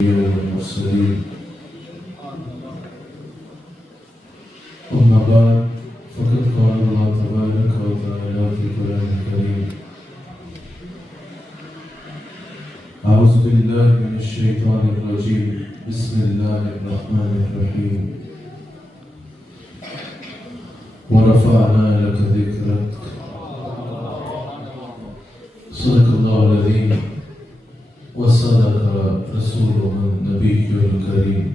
والمرسلين أما بعد فقد قال الله تبارك وتعالى في القرآن الكريم أعوذ بالله من الشيطان الرجيم بسم الله الرحمن الرحيم ورفعنا لك ذكرك صدق الله العظيم وصدق رسوله النبي الكريم.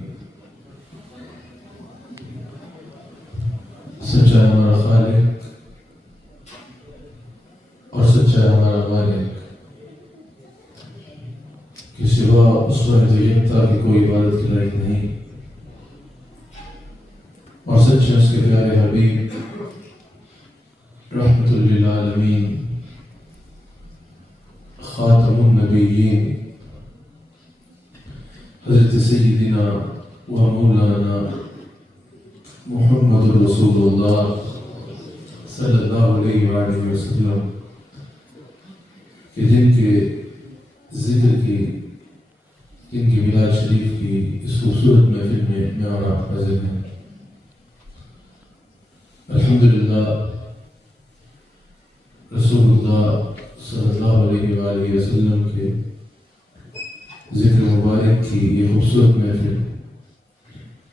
سچا ہمارا خالق اور سچا ہمارا مالک کے سوا اس واحد یکتا کی کوئی عبادت کی لائق نہیں، اور سچے اس کے پیارے حبیب رحمت للعالمین خاتم النبیین حضرت سیدنا و مولانا محمد رسول اللہ صلی اللہ علیہ وآلہ وسلم کہ جن کے ذکر کی، جن کی میلاد شریف کی اس خوبصورت محفل میں اور آپ حاضر ہیں. الحمدللہ رسول اللہ صلی اللہ علیہ وآلہ وسلم کے ذکر مبارک کی یہ خوبصورت محفل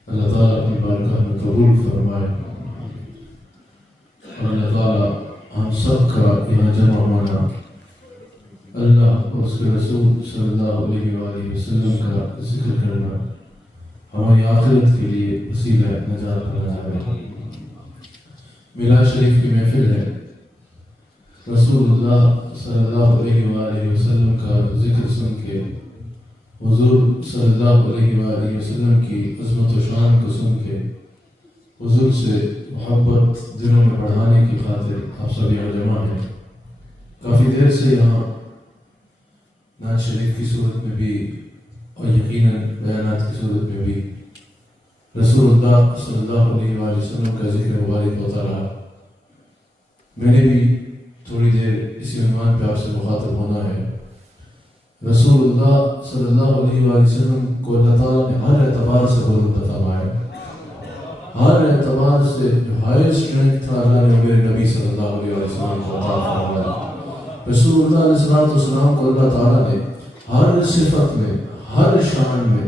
اللہ تعالیٰ اپنی بارگاہ میں قبول فرمائے، اور اللہ تعالیٰ ہم سب کا یہاں جمع ہونا اللہ اور اس کے رسول صلی اللہ علیہ وآلہ وسلم کا ذکر کرنا ہماری آخرت کے لیے وسیلہ نجات بنا جائے. میلاد شریف کی محفل ہے. رسول اللہ صلی اللہ علیہ وآلہ وسلم کا ذکر سن کے، حضور صلی اللہ علیہ وآلہ وسلم کی عظمت و شان کو سن کے، حضور سے محبت دلوں میں بڑھانے کی خاطر آپ سب یہاں جمع ہیں. کافی دیر سے یہاں نعت شریف کی صورت میں بھی اور یقیناً بیانات کی صورت میں بھی رسول اللہ صلی اللہ علیہ وآلہ وسلم کا ذکر مبارک ہوتا رہا. میں نے بھی تھوڑی دیر اسی عنوان پہ آپ سے مخاطب ہونا ہے. رسول اللہ صلی اللہ علیہ وآلہ وسلم کو اللہ تعالیٰ نے ہر اعتبار سے بلند فرمایا. ہر اعتبار سے جو ہائیسٹ رینک تھا اللہ نے میرے نبی صلی اللہ علیہ وسلم کو عطا فرمایا. رسول اللہ علیہ السلام کو اللہ تعالیٰ نے ہر صفت میں، ہر شان میں،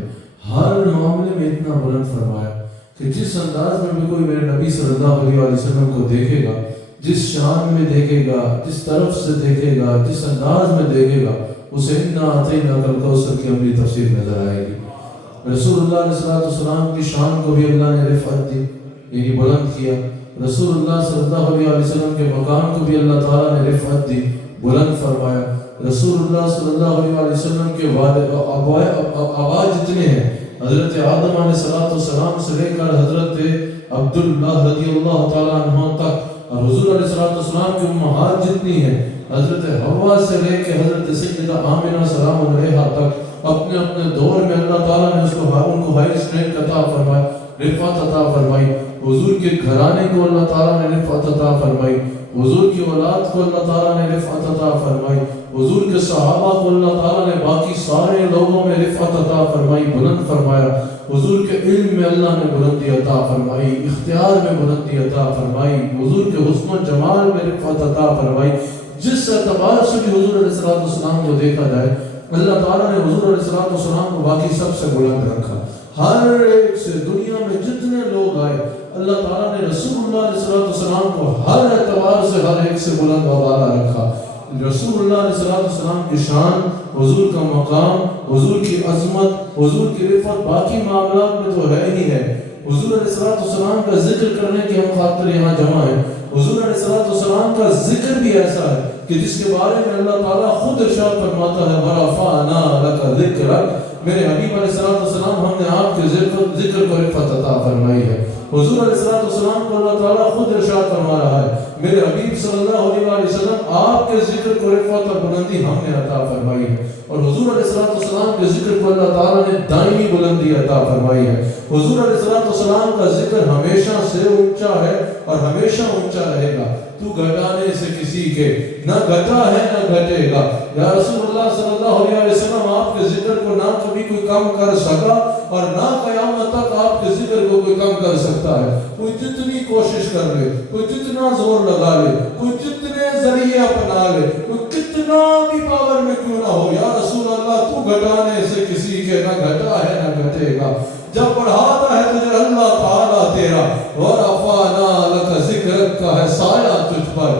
ہر معاملے میں اتنا بلند فرمایا کہ جس انداز میں بھی کوئی میرے نبی صلی اللہ علیہ وسلم کو دیکھے گا، جس شان میں دیکھے گا، جس طرف سے دیکھے گا، جس انداز میں دیکھے گا، اسے اِنَّا أَعْطَيْنَاكَ الْكَوْثَرَ کی عملی تفسیر نظر آئے گی. رسول اللہ علیہ السلام کی شان کو بھی اللہ نے رفعت دی، یعنی بلند کیا. رسول اللہ صلی اللہ علیہ وسلم کے مقام کو بھی اللہ تعالیٰ نے رفعت دی، بلند فرمایا. رسول اللہ صلی اللہ علیہ وسلم کے آبا جتنے ہیں، حضرت آدم علیہ السلام سے لے کر حضرت عبداللہ رضی اللہ تعالیٰ عنہ تک، اور حضور علیہ السلام کی امہات جتنی ہیں، حضرت حوا سے لے کے حضرت سیدہ آمنہ سلام علیہا تک، اپنے اپنے دور میں اللہ تعالیٰ نے ان کو ہائیسٹ رینک عطا فرمائی، رفعت عطا فرمائی. حضور کے گھرانے کو اللہ تعالیٰ نے رفعت عطا فرمائی، حضور کی اولاد کو اللہ تعالیٰ نے رفعت عطا فرمائی، حضور کے صحابہ کو اللہ تعالیٰ نے باقی سارے لوگوں میں رفعت عطا فرمائی، بلند فرمایا. حضور کے علم میں اللہ نے بلندی عطا فرمائی، اختیار میں بلندی عطا فرمائی، حضور کے حسن و جمال میں رفعت عطا فرمائی. جس اعتبار سے بھی حضور علیہ السلام کو دیکھا جائے، اللہ تعالیٰ نے حضور علیہ السلام کو باقی سب سے بلند رکھا. ہر ایک سے دنیا میں جتنے لوگ آئے، اللہ تعالیٰ نے رسول اللہ علیہ السلام کو ہر اعتبار سے ہر ایک سے بلند و بالا رکھا. رسول اللہ علیہ السلام کی شان، حضور کا مقام، حضور کی عظمت، حضور کی رفعت باقی معاملات میں تو ہے ہی ہے. حضور علیہ السلام کا ذکر کرنے کی ہم خاطر یہاں جمع ہیں. حضور علیہ السلام کا ذکر بھی ایسا ہے کہ جس کے بارے میں اللہ تعالیٰ خود ارشاد فرماتا ہے وَرَفَعْنَا لَكَ ذِكْرَكَ. میرے حبیب علیہ السلام ہم نے آپ کے ذکر کو رفعت عطا فرمائی ہے. حضور علیہ السلام کو اللہ تعالیٰ خود ارشاد فرما رہا ہے میرے حبیب صلی اللہ علیہ وسلم آپ کے ذکر کو رفعت اور بلندی ہم نے عطا فرمائی ہے. اور حضور علیہ السلام کے ذکر کو اللہ تعالیٰ نے دائمی بلندی عطا فرمائی ہے. حضور علیہ السلام کا ذکر ہمیشہ سے اونچا ہے اور ہمیشہ اونچا رہے گا. تو تو گھٹانے سے کسی کے نہ گھٹا ہے نہ گھٹے گا۔ یا رسول اللہ صلی اللہ علیہ وسلم آپ کے ذکر کو نہ کبھی کوئی کم کر سکا اور نہ قیامت تک آپ کے ذکر کو کوئی کم کر سکتا ہے۔ کوئی جتنی کوشش کر لے، کوئی جتنا زور لگا لے، کوئی جتنے ذریعے اپنا لے، کوئی کتنا بھی پاور میں کیوں نہ ہو، یا رسول اللہ تو گھٹانے سے کسی کے نہ گھٹا ہے نہ گھٹے گا۔ جب بڑھاتا ہے تجھے اللہ تعالیٰ تیرا، وَرَفَعْنَا لَكَ ذِكْرَكَ کا ہے سایہ تجھ پر،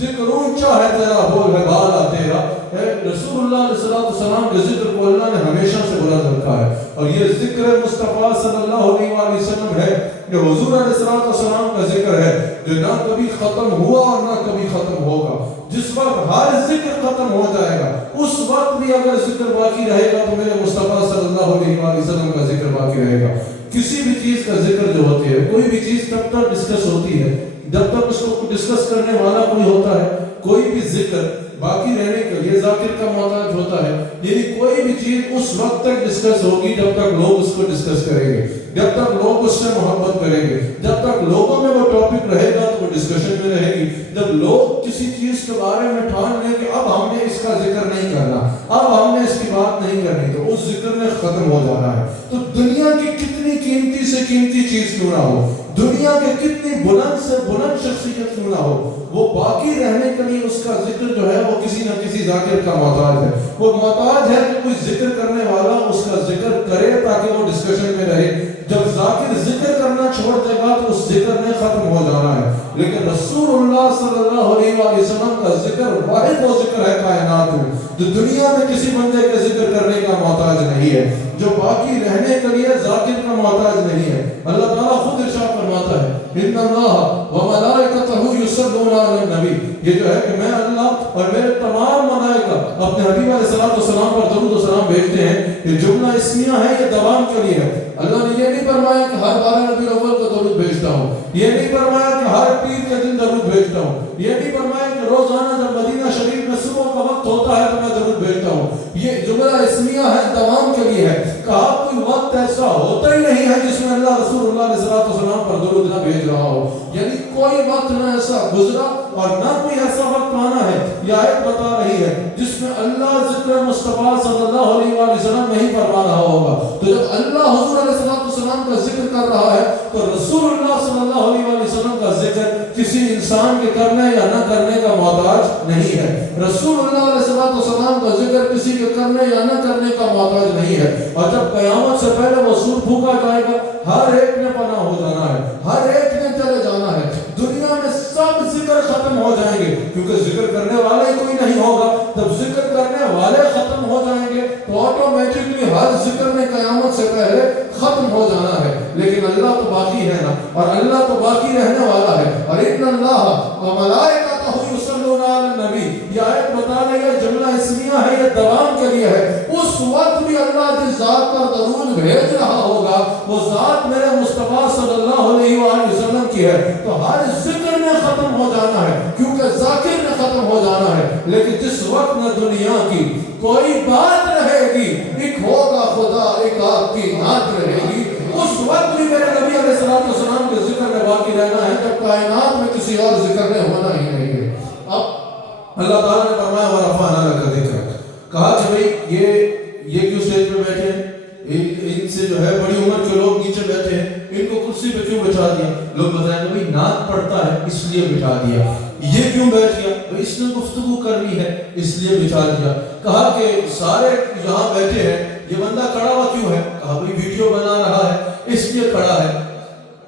ذکر اونچا ہے تیرا، بول ہے بالا تیرا۔ رسول اللہ علیہ السلام کے ذکر کو اللہ نے ہمیشہ سے بلند رکھا ہے، اور یہ ذکر مصطفیٰ صلی اللہ علیہ وسلم ہے، یہ حضور علیہ السلام کا ذکر ہے جو نہ کبھی ختم ہوا اور نہ کبھی ختم ہوگا۔ جس وقت ہر ذکر ختم ہو جائے گا اس وقت بھی اگر ذکر باقی رہے گا تو میرے مصطفیٰ صلی اللہ علیہ وسلم کا ذکر باقی رہے گا۔ کسی بھی چیز کا ذکر جو ہوتی ہے، کوئی بھی چیز تب تک ڈسکس ہوتی ہے جب تک اس کو ڈسکس کرنے والا کوئی ہوتا ہے۔ کوئی بھی ذکر باقی رہنے کے لیے ذاکر کا محتاج ہوتا ہے، یعنی کوئی بھی چیز اس وقت تک ڈسکس ہوگی جب تک لوگ اس کو ڈسکس کریں گے، جب تک لوگ اس سے محبت کریں گے، جب تک لوگوں میں وہ ٹاپک رہے گا تو وہ ڈسکشن میں رہے گی۔ جب لوگ کسی چیز کے بارے میں ٹھان لیں کہ اب ہم نے اس کا ذکر نہیں کرنا، اب ہم نے اس کی بات نہیں کرنی، تو اس ذکر نے ختم ہو جانا ہے۔ تو دنیا کی کتنی قیمتی سے قیمتی چیز کیوں نہ ہو، دنیا کے کتنی بلند سے بلند شخصیت کیوں نہ ہو، وہ باقی رہنے کے لیے اس کا ذکر جو ہے وہ کسی نہ کسی ذاکر کا محتاج ہے۔ وہ محتاج ہے کہ کوئی ذکر کرنے والا اس کا ذکر کرے تاکہ وہ ڈسکشن میں رہے۔ جب ذاکر ذکر کرنا چھوڑ دے گا تو اس ذکر نے ختم ہو جانا ہے۔ لیکن رسول اللہ صلی اللہ علیہ وسلم کا ذکر واحد وہ ذکر ہے کائنات میں جو دنیا میں کسی بندے کے ذکر کرنے کا محتاج نہیں ہے، جو باقی رہنے کے لیے ذاکر کا محتاج نہیں ہے۔ اللہ تعالیٰ خود ارشاد فرماتا ہے ان اللہ وملائکتہ یصلون علی النبی، یہ جو ہے کہ میں اللہ اور میرے تمام ملائکہ اپنے حبیب علیہ السلام پر درود و سلام بھیجتے ہیں۔ یہ جملہ اسمیہ ہے، یہ دوام کے لیے ہے۔ اللہ نے یہ نہیں فرمایا کہ ہر 12 ربیع الاول کو درود بھیجتا ہوں، یہ نہیں فرمایا کہ ہر پیر کے دن درود بھیجتا ہوں، یہ نہیں فرمایا کہ روزانہ جب مدینہ شریف میں صبح کا وقت ہوتا ہے تو میں درود بھیجتا ہوں۔ یہ جملہ اسمیہ ہے، دوام کے لیے ہے۔ کہا کوئی وقت ایسا ہوتا ہی نہیں ہے جس میں اللہ رسول اللہ علیہ السلام پر درود نہ بھیج رہا ہو، یعنی کوئی وقت نہ ایسا گزرا اور نہ کوئی ایسا وقت آنا ہے۔ یہ آیت بتا رہی ہے جس میں اللہ ذکر مصطفیٰ صلی اللہ علیہ وسلم نہیں فرما رہا ہوگا، تو جب اللہ حضور علیہ السلام کا ذکر کر رہا ہے تو رسول اللہ صلی اللہ علیہ وسلم کا ذکر کسی انسان کے کرنے یا نہ کرنے کا محتاج نہیں ہے۔ رسول اللہ علیہ السلام کا ذکر کسی کے کرنے یا نہ کرنے کا محتاج نہیں ہے۔ اور جب قیامت سے پہلے وہ سور پھونکا جائے گا، ہر ایک نے پناہ ہو جانا ہے، ہر ایک نے چلے جانا ہے، دنیا میں سب ذکر ختم ہو جائیں گے کیونکہ ذکر کرنے والا ہی کوئی نہیں ہوگا۔ جب ذکر کرنے والے ختم ہو جائیں گے تو آٹومیٹکلی ہر ذکر نے قیامت سے پہلے ختم ہو جانا ہے۔ لیکن اللہ تو باقی ہے نا، اور اللہ تو باقی رہنے والا ہے۔ اور ان اللہ وملائکتہ یصلون علی النبی، یہ آیت بتا رہی ہے جملہ اسمیہ ہے، یہ دوام کے لیے ہے۔ اس وقت بھی اللہ جس ذات پر درود بھیج رہا ہوگا وہ ذات میرے مصطفیٰ صلی اللہ علیہ وسلم کی ہے، تو ہر ذکر نے ختم ہو جانا ہے کیونکہ ذاکر نے ختم ہو جانا ہے۔ لیکن جس وقت نہ دنیا کی کوئی بات رہے گی، ایک ہوگا خدا، ایک آپ کی نعت رہے گی، اس وقت بھی میرے نبی علیہ السلام کے ذکر میں باقی رہنا ہے جب کائنات میں کسی اور ذکر میں ہونا ہی نہیں ہے۔ اب اللہ تعالیٰ نے فرمایا وَرَفَعْنَا لَكَ ذِكْرَكَ، کہا کہ بھئی یہ کیوں اسٹیج پہ بیٹھے ہیں، ان سے جو ہے بڑی عمر کے لوگ نیچے بیٹھے ہیں، ان کو کرسی پہ کیوں بٹھا دیا؟ لوگ بتائیں گے بھئی نعت پڑھتا ہے اس لیے بٹھا دیا۔ یہ کیوں بیٹھ گیا؟ بھئی اس نے گفتگو کرنی ہے اس لیے بٹھا دیا۔ کہا کہ سارے یہاں بیٹھے ہیں، یہ بندہ کھڑا ہوا کیوں ہے؟ کہا بھئی ویڈیو بنا رہا ہے اس لیے کھڑا ہے۔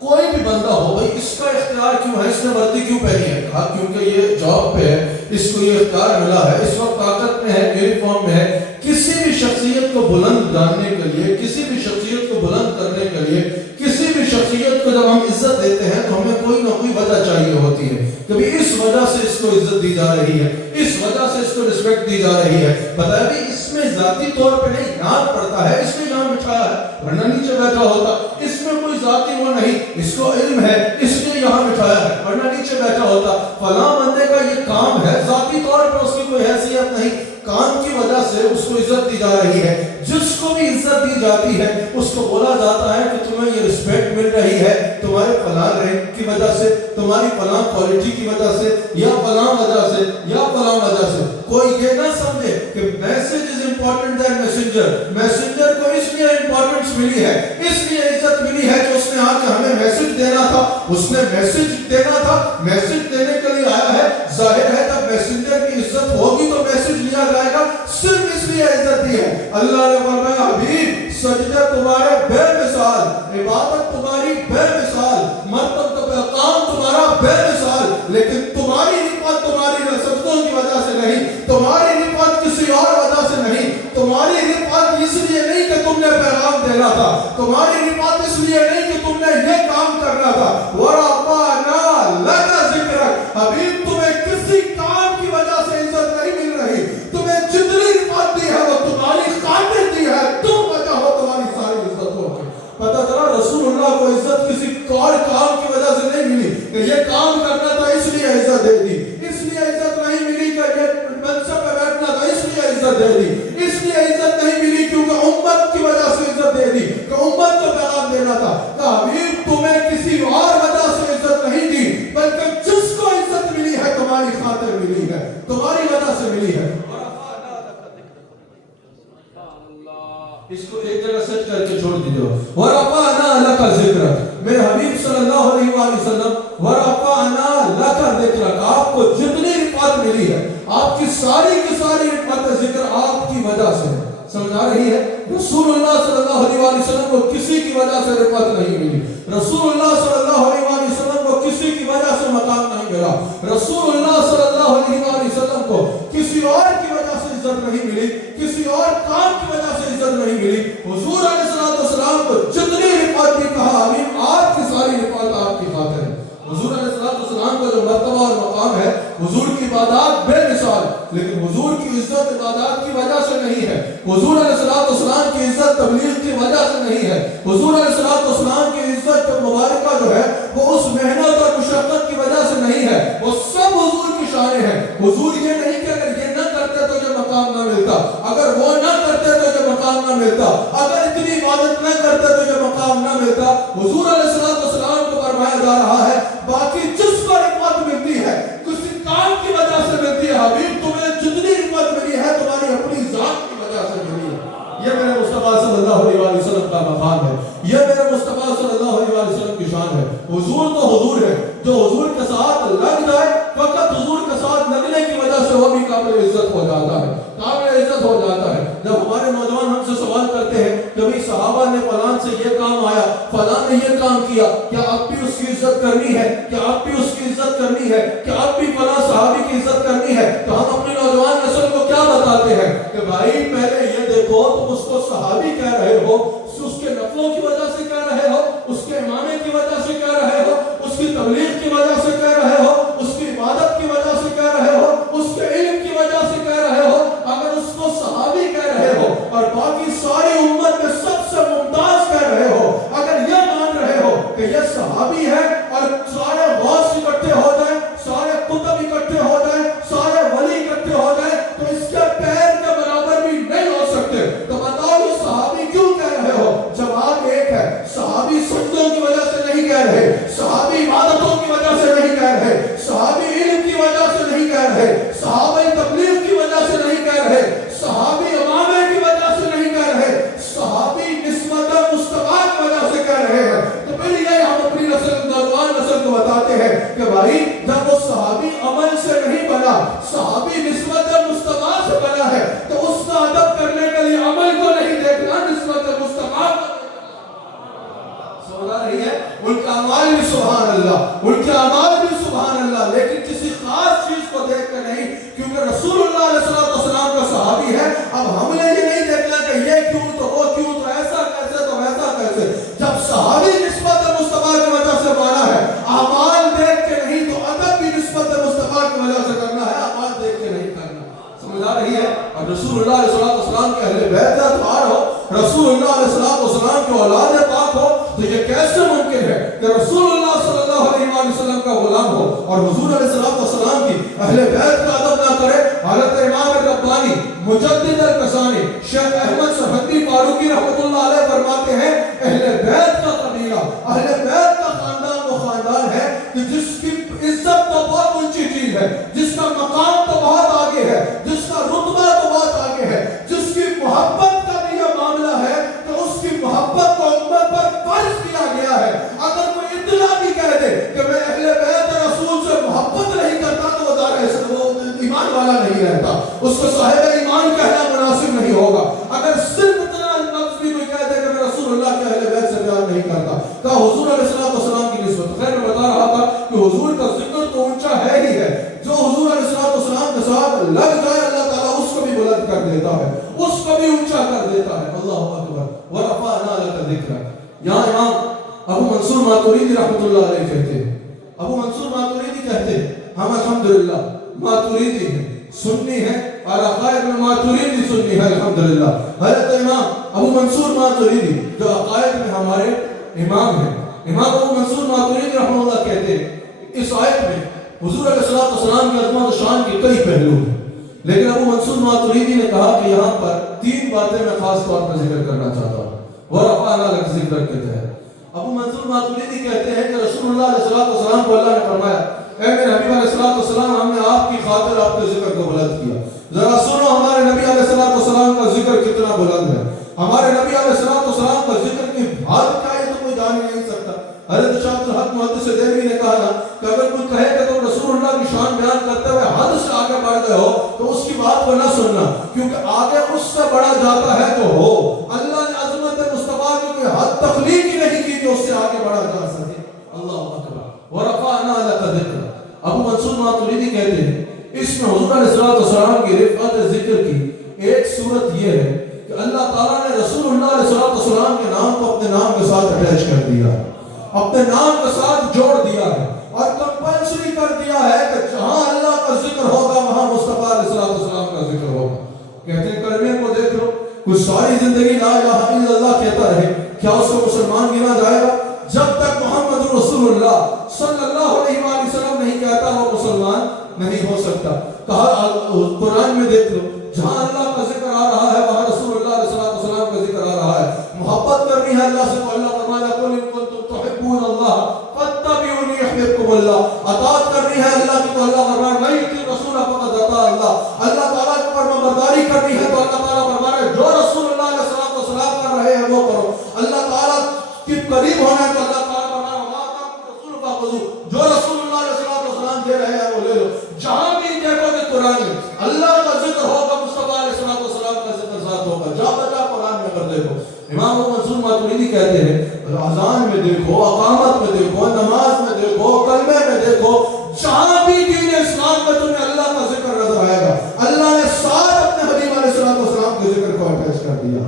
کوئی بھی بندہ ہو بھئی اس کا اختیار کیوں ہے، اس نے وردی کیوں پہنی ہے؟ کہا کیونکہ یہ جاب پہ ہے، اس کو یہ اختیار ملا ہے، اس وقت طاقت میں ہے، یونیفارم میں ہے۔ کسی بھی شخصیت کو بلند جاننے کے لیے، کسی بھی شخصیت کو بلند کرنے کے لیے، کسی بھی شخصیت کو جب ہم عزت دیتے ہیں تو ہمیں کوئی نہ کوئی وجہ چاہیے ہوتی ہے، کبھی اس وجہ سے اس کو عزت دی جا رہی ہے، اس وجہ سے اس کو رسپیکٹ دی جا رہی ہے۔ بتایا بھی اس میں ذاتی طور پہ نہیں، نعت پڑھتا ہے اس نے یہاں بٹھایا ہے، ورنہ نیچے بیٹھا ہوتا۔ اس میں کوئی ذاتی وہ نہیں، اس کو علم ہے اس لیے یہاں بٹھایا ہے، ورنہ نیچے بیٹھا ہوتا۔ فلاں بندے کا یہ کام ہے، ذاتی طور پر اس کی کوئی حیثیت نہیں، کام کی وجہ سے اس کو عزت دی جا رہی ہے۔ جس کو بھی عزت دی جاتی جاتی ہے اس کو بولا جاتا ہے کہ تمہیں یہ رسپیکٹ مل رہی ہے تمہارے فلاں رینک کی وجہ سے، تمہاری فلاں کوالٹی کی وجہ سے، یا فلاں وجہ سے، یا فلاں وجہ سے. کوئی یہ نہ سمجھے کہ message is important then messenger. Messenger کو اس لیے امپورٹنس ملی ہے، اس لیے عزت ملی ہے کہ اس نے آ کے ہمیں میسج دینا تھا، اس نے میسج دینا تھا، میسج دینے کے لیے آیا ہے. ظاہر ہے جب میسنجر کی عزت ہوگی تو میسج لیا جائے گا. صرف اس لیے عزت دی ہے. اللہ نے فرمایا حبیب سجدہ تمہارے بے مثال، عبادت تمہاری بے مثال، مرتب کام تمہارا بے مثال، لیکن تمہاری رفعت تمہاری سجدوں کی وجہ سے نہیں، تمہاری رفعت کسی اور وجہ سے نہیں، تمہاری رفعت اس لیے نہیں کہ تم نے پیغام دینا تھا، تمہاری رفعت اس لیے نہیں کہ تم نے یہ کام کرنا تھا. وَرَفَعْنَا لَكَ ذِكْرَكَ. حبیب تمہیں کسی کام کی وجہ سے عزت نہیں مل رہی، تمہیں جتنی رفعت دی ہے وہ تمہاری خاطر دی ہے، تم وجہ ہو تمہاری ساری عزتوں کی. پتہ چلا رسول اللہ کو عزت کسی اور کام کی وجہ سے نہیں ملی کہ یہ کام کرنا تھا اس لیے عزت دے دی، اس لیے عزت نہیں ملی کہ یہ منصب پہ بیٹھنا تھا اس لیے عزت دے دی، اس لیے عزت نہیں ملی کیونکہ امت کی وجہ سے عزت دے دی کہ امت کو پیغام دینا تھا. کہ حبیب تمہیں کسی اور وجہ سے عزت نہیں دی بلکہ جس کو عزت ملی ہے تمہاری خاطر ملی ہے، تمہاری وجہ سے ملی ہے. اس کو ایک جگہ سیٹ کر کے چھوڑ دیجئے. وَرَفَعْنَا لَكَ ذِكْرَكَ. میرے حبیب صلی اللہ علیہ وآلہ وسلم وَرَفَعْنَا لَكَ ذِكْرَكَ. آپ کو جتنی رفعت ملی ہے، آپ کی ساری رفعت ذکر آپ کی وجہ سے ہے. سمجھا رہی ہے؟ رسول اللہ صلی اللہ علیہ وآلہ وسلم کو کسی کی وجہ سے رفعت نہیں ملی، رسول اللہ صلی اللہ علیہ وآلہ وسلم کو کسی کی وجہ سے مقام نہیں ملا، رسول اللہ صلی اللہ علیہ وآلہ وسلم کو کسی اور کی وجہ سے عزت نہیں ملی، کسی اور کام کی وجہ سے عزت نہیں ملی. حضور علیہ السلام کو جتنی رفعت دی کہا حبیب آپ کی ساری رفعت آپ کی خاطر ہے. حضور علیہ السلام کا جو مرتبہ اور مقام ہے، حضور کی عبادات بے مثال، لیکن حضور کی عزت عبادات کی وجہ سے نہیں ہے، حضور علیہ السلام کی عزت تبلیغ کی وجہ سے نہیں ہے، حضور علیہ السلام کی عزت مبارکہ جو ہے وہ اس محنت اور مشقت کی وجہ سے نہیں ہے، وہ سب حضور کی شان ہے. حضور یہ نہیں کہ اگر یہ نہ کرتے تو یہ مقام نہ ملتا، اگر وہ نہ کرتے تو یہ مقام نہ ملتا، اگر اتنی عبادت نہ کرتے تو یہ مقام نہ ملتا. حضور علیہ السلام کو فرمایا جا رہا ہے باقی جس کو رفعت ملتی ہے کسی کام کی وجہ سے ملتی ہے، حبیب تمہیں جتنی رفعت ملی ہے تمہاری اپنی ذات کی وجہ سے ملی ہے. یہ میرے مصطفیٰ صلی اللہ علیہ وآلہ وسلم کا مقام ہے، یہ میرے مصطفیٰ صلی اللہ علیہ وآلہ وسلم کی شان ہے. حضور تو حضور ہے، جو حضور کے ساتھ لگ جائے فقط حضور کے ساتھ لگنے کی وجہ سے وہ بھی قابل عزت ہو جاتا ہے، قابل عزت ہو جاتا ہے. جب ہمارے نوجوان ہم سے سوال کرتے ہیں کہ بھئی صحابہ نے فلان سے یہ کام آیا، فلان نے یہ کام کیا، کیا آپ بھی اس کی عزت کرنی ہے، کیا آپ بھی اس کی عزت کرنی ہے، کیا آپ بھی فلاں صحابی کی عزت کرنی ہے، تو ہم اپنی نوجوان نسل کو کیا بتاتے ہیں کہ بھائی پہلے یہ دیکھو تم اس کو صحابی کہہ رہے ہو، اس کے نفلوں کی وجہ سے کہہ رہے ہو، اس کے امامے کی وجہ سے کہہ رہے ہو، اس کی تبلیغ کی وجہ سے کہہ رہے ہو، اس کی عبادت کی وجہ سے کہہ رہے ہو، اس کے علم کی وجہ سے کہہ رہے ہو. اگر اس کو صحابی کہہ رہے ہو اور باقی ساری امت میں سب سے ممتاز کہہ رہے ہو، اگر یہ مان رہے ہو کہ یہ صحابی ہے اور سارے غوث اکٹھے ہو جائیں، سارے قطب اکٹھے ہو جائیں، سارے ولی اکٹھے ہو جائیں تو اس کے پیر کے برابر بھی نہیں ہو سکتے، تو بتاؤ یہ صحابی کیوں کہہ رہے ہو؟ جواب ایک ہے، صحابی سجدوں کی وجہ سے نہیں کہہ رہے، صحابی عبادتوں کی وجہ سے نہیں کہہ رہے، صحابی علم کی وجہ سے نہیں کہہ رہے، صحابی تبلیغ کی وجہ سے نہیں کہہ رہے، صحابی امامے کی وجہ سے نہیں کہہ رہے، صحابی نسبت مصطفیٰ کی وجہ سے کہہ رہے ہیں. تو پھر یہ ہم اپنی نوجوان نسل کو بتاتے ہیں کہ بھائی جب وہ صحابی عمل سے نہیں بنا، صحابی نسبت مصطفیٰ سے بنا ہے تو اس کا ادب کرنے کے لیے عمل کو نہیں دیکھنا، نسبت مصطفیٰ کو سمجھا رہی ہے. ان کا اعمال بھی سبحان اللہ، ان کے اعمال بھی سبحان اللہ، لیکن کسی خاص چیز کو دیکھ کر نہیں، کیونکہ رسول اللہ علیہ السلام کا صحابی ہے. اب ہم نے یہ نہیں دیکھنا کہ یہ کیوں تو وہ کیوں تو ایسا کیسے تو ویسا کیسے. جب صحابی نسبت مصطفیٰ کی وجہ سے مانا ہے، اعمال دیکھ کے نہیں تو ادب بھی نسبت مصطفیٰ کی وجہ سے کرنا ہے، اعمال دیکھ کے نہیں کرنا. سمجھا رہی ہے. اور رسول اللہ علیہ السلام کے اہل بیت اطہار ہو، رسول اللہ علیہ السلام کے اولاد پاک ہو، تو یہ کیسے ممکن ہے کہ رسول اللہ صلی اللہ علیہ وسلم کا غلام ہو اور حضور علیہ السلام کی اہل بیت کا ادب نہ کرے. حضرت امام ربانی مجدد القسانی شیخ احمد سرحدی فاروقی رحمۃ اللہ علیہ اہل بیت کا قبیلہ، اہل بیت کا خاندان وہ خاندان ہے کہ جس کی عزت تو بہت اونچی چیز ہے، جس کا مقام تو بہت آگے ہے، جس کا رتبہ تو بہت آگے ہے، جس کی محبت کا بھی یہ معاملہ ہے کہ اس کی محبت کو امت پر فرض کیا گیا ہے۔ اگر کوئی اتنا بھی کہہ دے کہ میں اہل بیت رسول سے محبت نہیں کرتا تو وہ ایمان والا نہیں رہتا، اس کو صاحب ایمان کہنا مناسب نہیں ہوگا۔ اگر صرف اتنا لفظ بھی کوئی کہہ دے کہ میں رسول اللہ کے اہل بیت سے پیار نہیں کرتا، کہا حضور علیہ السلام کی نسبت۔ خیر میں بتا رہا تھا کہ حضور کا ذکر تو اونچا ہے ہی ہے، جو حضور علیہ السلام کے ساتھ لگ جائے اللہ تعالیٰ اس کو بھی بلند کر دیتا ہے، اس کو بھی اونچا کر دیتا ہے۔ اللہ اکبر ورفعنا لک ذکرک۔ یہاں امام ابو منصور ماتوریدی رحمۃ اللہ علیہ کہتے ہیں، ابو منصور ماتوریدی کہتے ہیں ہم الحمدللہ ماتوریدی ہیں، سنی ہیں، اور عقائد میں ماتوریدی سنی ہے الحمدللہ۔ حضرت امام ابو منصور ماتوریدی جو عقائد میں ہمارے امام ہیں، امام ابو منصور ماتوریدی رحمہ اللہ کہتے ہیں اس آیت میں حضور علیہ السلام کی عظمت و شان کے کئی پہلو ہیں، لیکن ابو منصور ماتوریدی نے کہا کہ یہاں پر 3 باتیں میں خاص طور پر ذکر کرنا چاہتا ہوں۔ ورفعنا لک ذکرک کے تحت ابو منصور ماتوریدی کہتے ہیں کہ رسول اللہ علیہ السلام کو اللہ نے فرمایا اے میرے حبیب علیہ السلام ہم نے آپ کی خاطر آپ کے ذکر کو بلند کیا۔ ذرا سنو ہمارے نبی علیہ السلام کا ذکر کتنا بلند ہے، ہمارے نبی علیہ السلام کا ذکر کی حد کیا ہے تو کوئی جان ہی نہیں سکتا۔ حضرت شاہ عبد الحق محدث دہلوی نے کہا نا کہ اگر کوئی کہے کہ تم رسول اللہ کی شان بیان کرتے ہوئے حد سے آگے بڑھ گئے ہو تو اس کی بات کو نہ سننا، کیونکہ آگے اس سے بڑھا جاتا ہے تو ہو۔ اللہ نے عظمت مصطفیٰ کی کوئی حد تخلیق ہی نہیں کی کہ اس سے آگے بڑھا جا سکے۔ اللہ اکبر ورفعنا لک ذکرک۔ ابو منصور ماتوریدی کہتے ہیں اس میں حضور علیہ السلام کی رفعت ذکر کی ایک صورت یہ ہے کہ اللہ تعالیٰ نے رسول اللہ علیہ السلام کے نام کو اپنے نام کے ساتھ اٹیچ کر دیا ہے، اپنے نام کے ساتھ جوڑ دیا ہے، اور کمپلسری کر دیا ہے کہ جہاں اللہ کا ذکر ہوگا وہاں مصطفیٰ علیہ السلام کا ذکر ہوگا۔ کہتے ہیں کلمے کو دیکھ لو، کوئی ساری زندگی لا الہ الا اللہ کہتا رہے، کیا اس کو مسلمان گنا جائے گا؟ جب تک محمد رسول اللہ صلی اللہ علیہ وآلہ وسلم نہیں کہتا وہ مسلمان نہیں ہو سکتا۔ کہا قرآن میں دیکھ لو، جہاں اللہ کا ذکر آ رہا ہے وہاں رسول اللہ علیہ السلام کا ذکر آ رہا ہے۔ محبت کرنی ہے اللہ سے تو اللہ فرمایا قل ان کنتم تحبون اللہ فاتبعونی یحببکم اللہ۔ اطاعت کرنی ہے اللہ کی تو اللہ فرمایا من یطع الرسول فقد اطاع اللہ۔ اللہ تعالیٰ کی فرمانبرداری کرنی ہے تو اللہ تعالیٰ فرمایا جو رسول اللہ علیہ السلام کر رہے ہیں وہ کرو۔ اللہ تعالیٰ کے قریب ہونا ہے تو اللہ تعالیٰ فرمایا وما آتاکم الرسول فخذوہ، جو رسول اللہ علیہ السلام دے رہے ہیں وہ لے لو۔ جہاں بھی دیکھو کہ قرآن میں اللہ کا ذکر ہوگا، مصطفیٰ علیہ السلام کا ذکر ذات ہوگا، جا بجا قرآن میں کر دیکھو۔ امام ابو منصور ماتوریدی کہتے ہیں اذان میں دیکھو، اقامت میں دیکھو، نماز میں دیکھو، کلمے میں دیکھو، جہاں بھی دین اسلام میں تمہیں اللہ کا ذکر نظر آئے گا اللہ نے ساتھ اپنے حبیب علیہ السلام کے ذکر کو اٹیچ کر دیا۔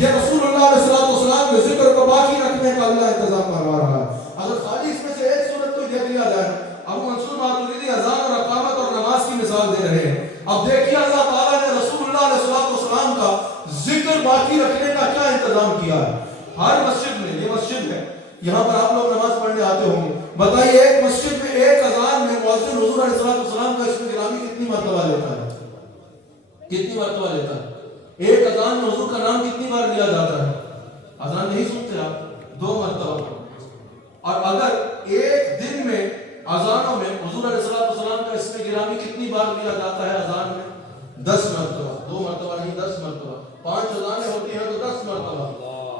یہ رسول اللہ علیہ السلام کے ذکر کو باقی رکھنے کا اللہ انتظام کروا رہا ہے۔ اگر خالی اس میں سے ایک صورت کو دے دیا جائے، ابو منصور ماتوریدی اذان اور اقامت اور نماز کی مثال دے رہے ہیں۔ اب دیکھیے اللہ تعالیٰ نے رسول اللہ علیہ السلام کا ذکر باقی رکھنے کا کیا انتظام کیا ہے۔ ہر مسجد میں، یہ مسجد ہے یہاں پر آپ لوگ نماز پڑھنے آتے ہوں گے، بتائیے ایک مسجد میں ایک اذان میں مؤذن حضور علیہ السلام کا اسم گرامی کتنی مرتبہ لیتا ہے؟ کتنی مرتبہ لیتا ہے؟ ایک اذان میں حضور کا نام کتنی بار لیا جاتا ہے؟ اذان نہیں سنتے آپ؟ 2 مرتبہ۔ اور اگر ایک دن میں اذانوں میں حضور علیہ السلام کا اسم گرامی کتنی بار لیا جاتا ہے اذان میں؟ 10 مرتبہ۔ 2 مرتبہ نہیں، 10 مرتبہ۔ 5 اذانیں ہوتی ہیں تو 10 مرتبہ۔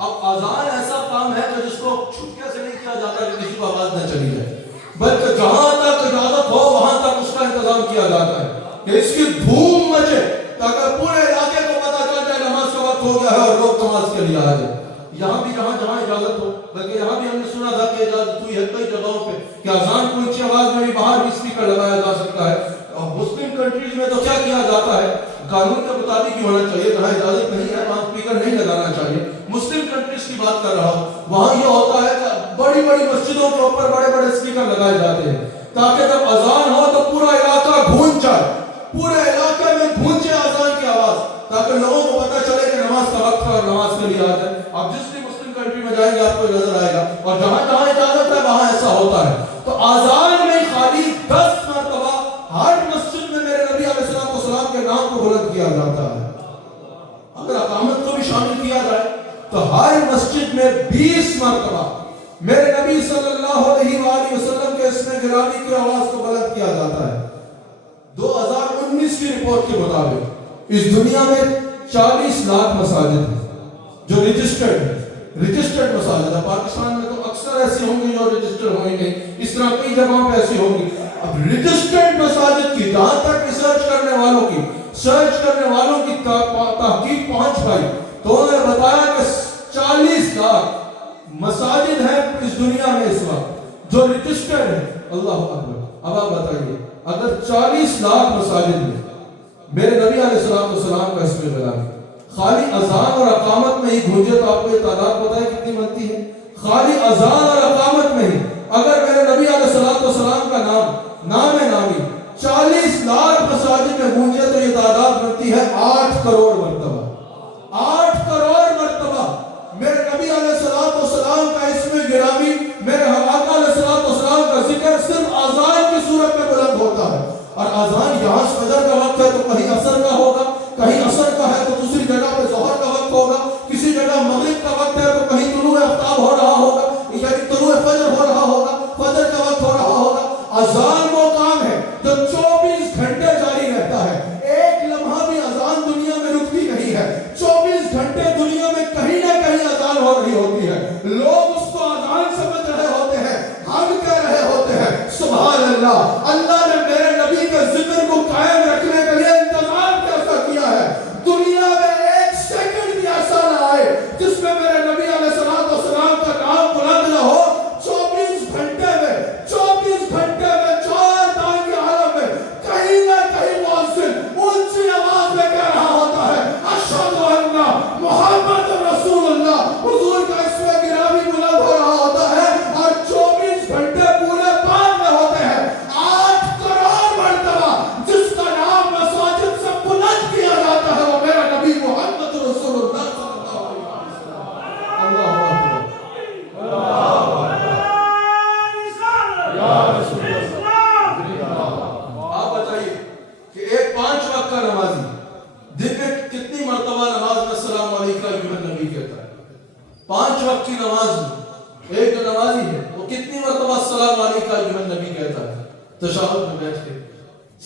اب اذان ایسا کام ہے کہ جس کو چھٹکے سے نہیں کیا جاتا کہ کسی کو آواز نہ چلی جائے، بلکہ جہاں تک اجازت ہو وہاں تک اس کا انتظام کیا جاتا ہے کہ اس کی دھوم مچے تاکہ پورے علاقے کو پتہ چل جائے نماز کا وقت ہو گیا ہے اور لوگ نماز کے لیے آ جائے۔ یہاں بھی جہاں اجازت ہو، بلکہ یہاں بھی ہم نے سنا تھا کہ اجازت ہوئی ہے کئی جگہوں پہ کہ اذان کو اونچی آواز میں بھی باہر بھی اسپیکر لگایا جا سکتا ہے۔ اور مسلم کنٹریز میں تو کیا کیا جاتا ہے، قانون کے مطابق ہی ہونا چاہیے، جہاں اجازت نہیں ہے وہاں اسپیکر نہیں لگانا چاہیے۔ مسلم کنٹریز کی بات کر رہا ہوں، وہاں یہ ہوتا ہے کہ بڑی بڑی مسجدوں کے اوپر بڑے بڑے اسپیکر لگائے جاتے ہیں تاکہ جب اذان ہو تو پورا علاقہ گونج جائے، پورے علاقے میں گونجے اذان کی آواز، تاکہ لوگوں کو پتہ چلے کہ نماز کا وقت ہے اور نماز کے لیے آ جائے۔ اب جس بھی مسلم کنٹری میں جائیں گے آپ کو نظر آئے گا، اور جہاں جہاں اجازت ہے وہاں ایسا ہوتا ہے۔ تو اذان میں خالی 10 مرتبہ ہر مسجد میں میرے نبی علیہ السلام کے نام کو بلند کیا جاتا ہے۔ اگر اقامت کو بھی شامل کیا جائے تو ہر مسجد میں میں 20 مرتبہ میرے نبی صلی اللہ علیہ وآلہ وسلم کے اسم گرامی کی آواز کو بلند کیا جاتا ہے. 2019 کی رپورٹ کے مطابق اس دنیا میں 40 لاکھ مساجد ہیں جو رجسٹرڈ مساجد ہے. پاکستان میں تو اکثر ایسی ہوں گی جو رجسٹرڈ ہوئیں گے, اس طرح کئی جگہوں پہ ایسی ہوں گی. اب رجسٹرڈ مساجد کی جہاں تک ریسرچ کرنے والوں کی تحقیق پہنچ پائی تو انہوں نے بتایا کہ 40 لاکھ مساجد ہیں اس دنیا میں اس وقت جو رجسٹرڈ ہیں. اللہ اکبر. اب آپ بتائیے اگر 40 لاکھ مساجد میں میرے نبی علیہ السلام کا اسم گرامی خالی اذان اور اقامت میں ہی گونجے تو آپ کو یہ تعداد پتہ ہے کتنی بنتی ہے؟ خالی اذان اور اقامت میں ہی اگر میرے نبی علیہ السلام کا نام نامی 40 لاکھ مساجد میں گونجے تو یہ تعداد بنتی ہے 8 کروڑ مرتبہ. 8 کروڑ مرتبہ میرے نبی علیہ السلام کا اسم گرامی, میرے آقا علیہ السلام کا ذکر صرف اذان کی صورت میں بلند ہوتا ہے. اور اذان یہاں فجر کا وقت ہے تو کہیں عصر کا ہوگا, کہیں عصر کا ہے تو دوسری جگہ پہ ظہر کا وقت ہوگا, کسی جگہ مغرب کا وقت ہے تو کہیں طلوع آفتاب ہو رہا ہوگا, یعنی طلوع فجر ہو رہا ہوگا, فجر کا وقت ہو رہا ہوگا. اذان وہ کام ہے جو 24 گھنٹے جاری رہتا ہے. ایک لمحہ بھی اذان دنیا میں رکتی نہیں ہے. 24 گھنٹے دنیا میں کہیں نہ کہیں اذان ہو رہی ہوتی ہے. لوگ اس کو اذان سمجھ رہے ہوتے ہیں, ہم کہہ رہے ہوتے ہیں سبحان اللہ. اللہ نے میرے نبی کے ذکر کو قائم رکھنے کے لیے انتظام کیسا کیا ہے. دنیا میں ایک سیکنڈ بھی ایسا نہ آئے جس میں میرے نبی علیہ السلام کا نام بلند نہ ہو. 24 گھنٹے میں 4 دان کے عالم میں کہیں نہ کہیں مؤذن اونچی آواز میں کہہ رہا ہوتا ہے اشہد ان محمد رسول اللہ. حضور کا اسم گرامی بلند ہو رہا ہوتا ہے اور 24 گھنٹے پورے پاک میں ہوتے ہیں. 8 کروڑ مرتبہ جس کا نام مساجد سے بلند کیا جاتا ہے وہ میرا نبی محمد رسول اللہ صلی اللہ علیہ وسلم. اللہ آپ بتائیے کہ ایک 5 وقت کا نمازی دن میں کتنی مرتبہ نماز میں السلام علیکم ایھا النبی کہتا ہے؟ 5 وقت کی نماز میں ایک جو نمازی ہے وہ کتنی مرتبہ السلام علیکم ایھا النبی کہتا ہے؟ تشہد میں بیٹھ کے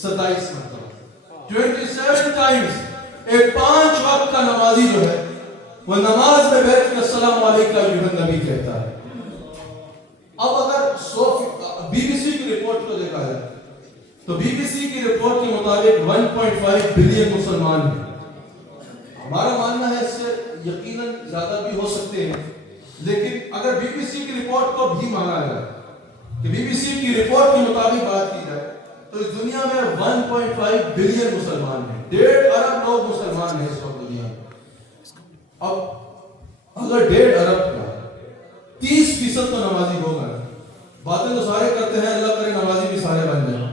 27 مرتبہ 27 ٹائمز. ایک 5 وقت کا نمازی جو ہے وہ نماز میں بیٹھ کے السلام علیکم ایھا النبی کہتا ہے. اب اگر بی بی سی کی رپورٹ کو دیکھا جائے تو بی بی سی کی رپورٹ کے مطابق 1.5 بلین مسلمان ہیں. ہمارا ماننا ہے اس سے یقیناً زیادہ بھی ہو سکتے ہیں, لیکن اگر بی بی سی کی رپورٹ کو بھی مانا جائے کہ بی بی سی کی رپورٹ کے مطابق بات کی جائے تو اس دنیا میں 1.5 بلین مسلمان ہیں. 1.5 ارب لوگ مسلمان ہیں اس وقت دنیا میں. اب اگر 1.5 ارب کا 30% تو نمازی ہوگا. باتیں تو سارے کرتے ہیں اللہ کرے نمازی بھی سارے بن جائیں,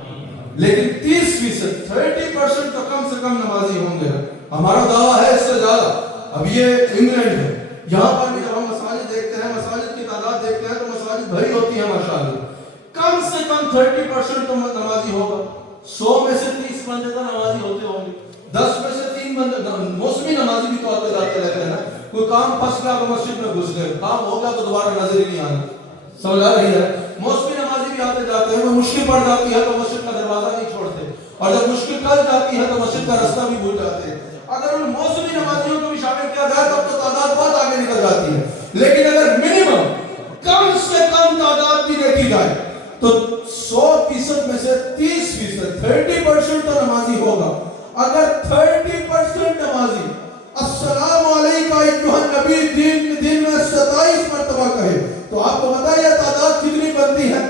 لیکن 30% 30% تو کم سے کم نمازی ہوں گے. ہمارا دعویٰ ہے اس سے زیادہ. اب یہ انگلینڈ ہے, یہاں پر بھی جب ہم مساجد دیکھتے ہیں, مساجد کی تعداد دیکھتے ہیں تو مساجد بھری ہوتی ہے ماشاءاللہ. کم سے کم 30% تو نمازی ہوگا. 100 میں سے 30 بندے تو نمازی ہوتے ہوں گے. 10 میں سے 3 بندے موسمی نمازی بھی تو آتے جاتے رہتے ہیں نا. کوئی کام پھنس گیا تو مسجد میں گھس گئے, کام ہو گیا تو دوبارہ نظر ہی نہیں آنا. سمجھ آ رہی ہے؟ موسمی نمازی بھی آتے جاتے ہیں. وہ مشکل پڑ جاتی ہے تو مسجد کا دروازہ نہیں چھوڑتے, اور جب مشکل ٹل جاتی ہے تو مسجد کا راستہ بھی بھول جاتے ہیں. اگر ان موسمی نمازیوں کو بھی شامل کیا جائے تب تو تعداد بہت آگے نکل جاتی ہے. لیکن اگر منیمم کم سے کم تعداد بھی دیکھی جائے تو 100% میں سے 30% 30% تو نمازی ہوگا. اگر 30% نمازی السلام علیکم ایھا النبی دن میں 27 مرتبہ کہے تو آپ کو پتہ ہے یہ تعداد کتنی بنتی ہے؟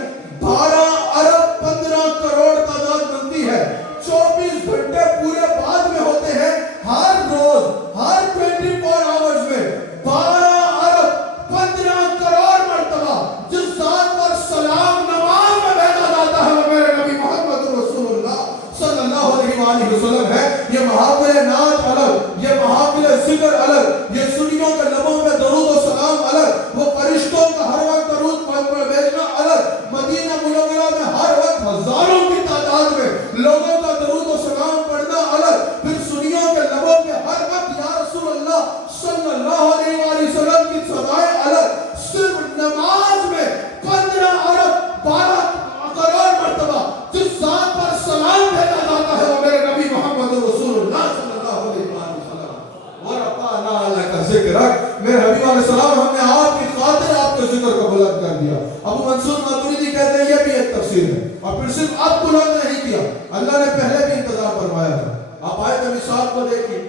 12 ارب 15 کروڑ تعداد بنتی ہے. 24 گھنٹے پورے بعد میں ہوتے ہیں. ہر روز ہر 24 آورز میں 12 ارب 15 کروڑ مرتبہ جس ذات پر سلام نماز میں بھیجا جاتا ہے وہ میرے نبی محمد رسول اللہ صلی اللہ علیہ وآلہ وسلم ہے. یہ محافل نعت الگ, یہ محافل ذکر الگ, یہ سنیوں کے لبوں میں درود و سلام الگ, وہ فرشتوں کا ہر وقت درود اب بلند نہیں کیا، اللہ نے پہلے بھی انتظار فرمایا تھا. آپ آیت میثاق کو دیکھیے،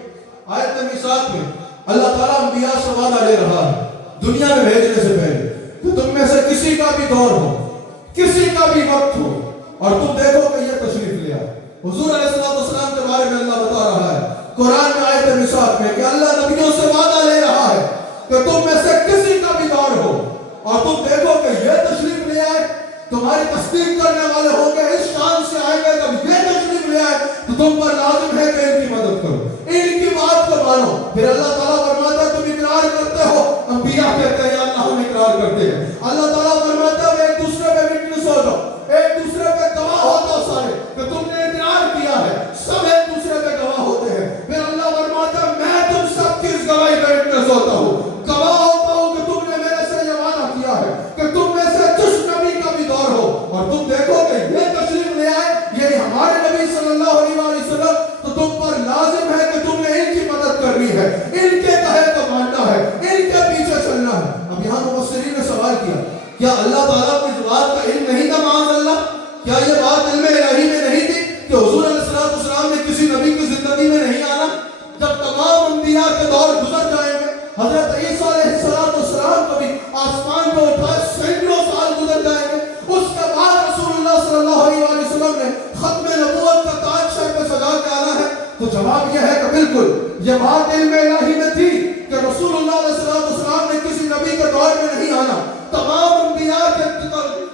آیت میثاق میں اللہ تعالیٰ انبیاء سے وعدہ لے رہا ہے دنیا میں بھیجنے سے پہلے کہ تم میں سے کسی کا بھی دور ہو، کسی کا بھی وقت ہو، اور تم دیکھو کہ یہ تشریف لے آئے. حضور علیہ السلام کے بارے میں اللہ بتا رہا ہے قرآن میں آیت میثاق میں کہ اللہ نبیوں سے وعدہ لے رہا ہے کہ تم میں سے کسی کا بھی دور ہو اور تم دیکھو کہ یہ تشریف لے آئے. تمہاری تصدیق کرنے والے ہوں گے اس شان سے آئیں گے جب یہ تشریف لے آئے تو تم پر لازم ہے کہ ان کی مدد کرو، ان کی بات کو مانو. پھر اللہ تعالیٰ فرماتا ہے تم اقرار کرتے ہو، انبیاء کہتے ہیں یا اللہ ہم اقرار کرتے ہیں. اللہ تعالیٰ فرماتا ہے ایک دوسرے پہ وٹنس ہو جاؤ، ایک دوسرے پہ گواہ ہو جاؤ سارے کہ تم نے اقرار کیا ہے، سب ایک دوسرے پہ گواہ ہوتے ہیں. پھر اللہ فرماتا ہے میں تم سب کی اس گواہی کا وٹنس ہوتا ہوں، گواہ ہوتا ہوں کہ تم نے میرے سے یہ وعدہ کیا ہے کہ تم میں سے جس نبی کا بھی دور ہو اور تم دیکھو کہ یہ تشریف لے آئے یہی ہمارے نبی صلی اللہ علیہ وسلم، تو تم پر لازم ہے کہ تم نے ان کی مدد کرنی ہے، ان کے کہے کو ماننا ہے، ان کے پیچھے چلنا ہے. اب یہاں مفسرین نے سوال کیا کیا اللہ تعالیٰ کو اس بات کا علم نہیں تھا معاذ اللہ؟ کیا یہ بات علم الہی میں نہیں تھی کہ حضور علیہ السلام نے کسی نبی کی زندگی میں نہیں آنا؟ جب تمام انبیاء کے دور گزر جائیں گے، حضرت عیسیٰ علیہ السلام کو بھی آسمان کو اٹھائے سینکڑوں سال گزر جائیں گے، اس کے بعد رسول اللہ صلی اللہ علیہ وسلم نے ختم نبوت کا تاج سر پہ سجا کے آنا ہے؟ تو جواب یہ ہے کہ بالکل یہ بات علم الہی میں تھی کہ رسول اللہ علیہ السلام نے کسی نبی کے دور میں نہیں آنا. تمام انبیاء کے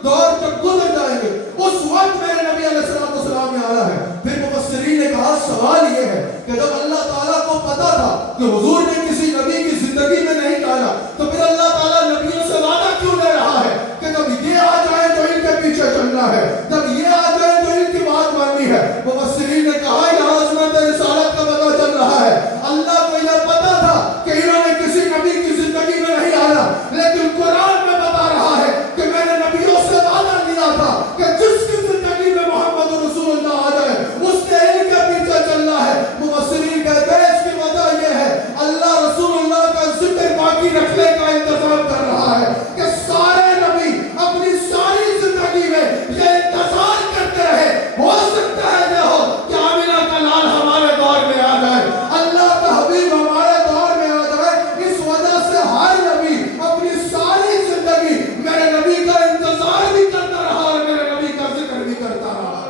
دور جب گزر جائیں گے اس وقت میرے نبی علیہ السلام میں آنا ہے. پھر مفسرین نے کہا سوال یہ ہے کہ جب اللہ تعالیٰ کو پتا تھا کہ حضور نے کسی نبی کی زندگی میں نہیں ڈالا تو پھر اللہ تعالیٰ نبیوں سے وعدہ کیوں لے رہا ہے کہ جب یہ آ جائے تو ان کے پیچھے چلنا ہے، جب یہ آ جائے تو ان کی بات ماننی ہے؟ مفسرین نے کہا یہاں عظمت رسالت کا پتہ چل رہا ہے. اللہ کو یہ پتا تھا کہ انہوں نے کسی نبی کی زندگی میں نہیں آنا، لیکن قرآن میں بتا رہا ہے کہ میں نے نبیوں سے وعدہ لیا تھا کہ جس کی زندگی میں محمد رسول اللہ آ جائے اس کے ان کے پیچھے چلنا ہے. مفسرین کہتے ہیں اس کی وجہ یہ ہے اللہ رسول اللہ کا ذکر باقی رکھنے کا انتظام کر رہا ہے کہ سارے نبی اپنی ساری زندگی میں یہ انتظار کرتے رہے ہو سکتا ہے یہ ہو کہ آمینہ کا لال ہمارے دور میں آ جائے، اللہ کا حبیب ہمارے دور میں آ جائے. اس وجہ سے ہر نبی اپنی ساری زندگی میرے نبی کا انتظار بھی کرتا رہا اور میرے نبی کا ذکر بھی کرتا رہا.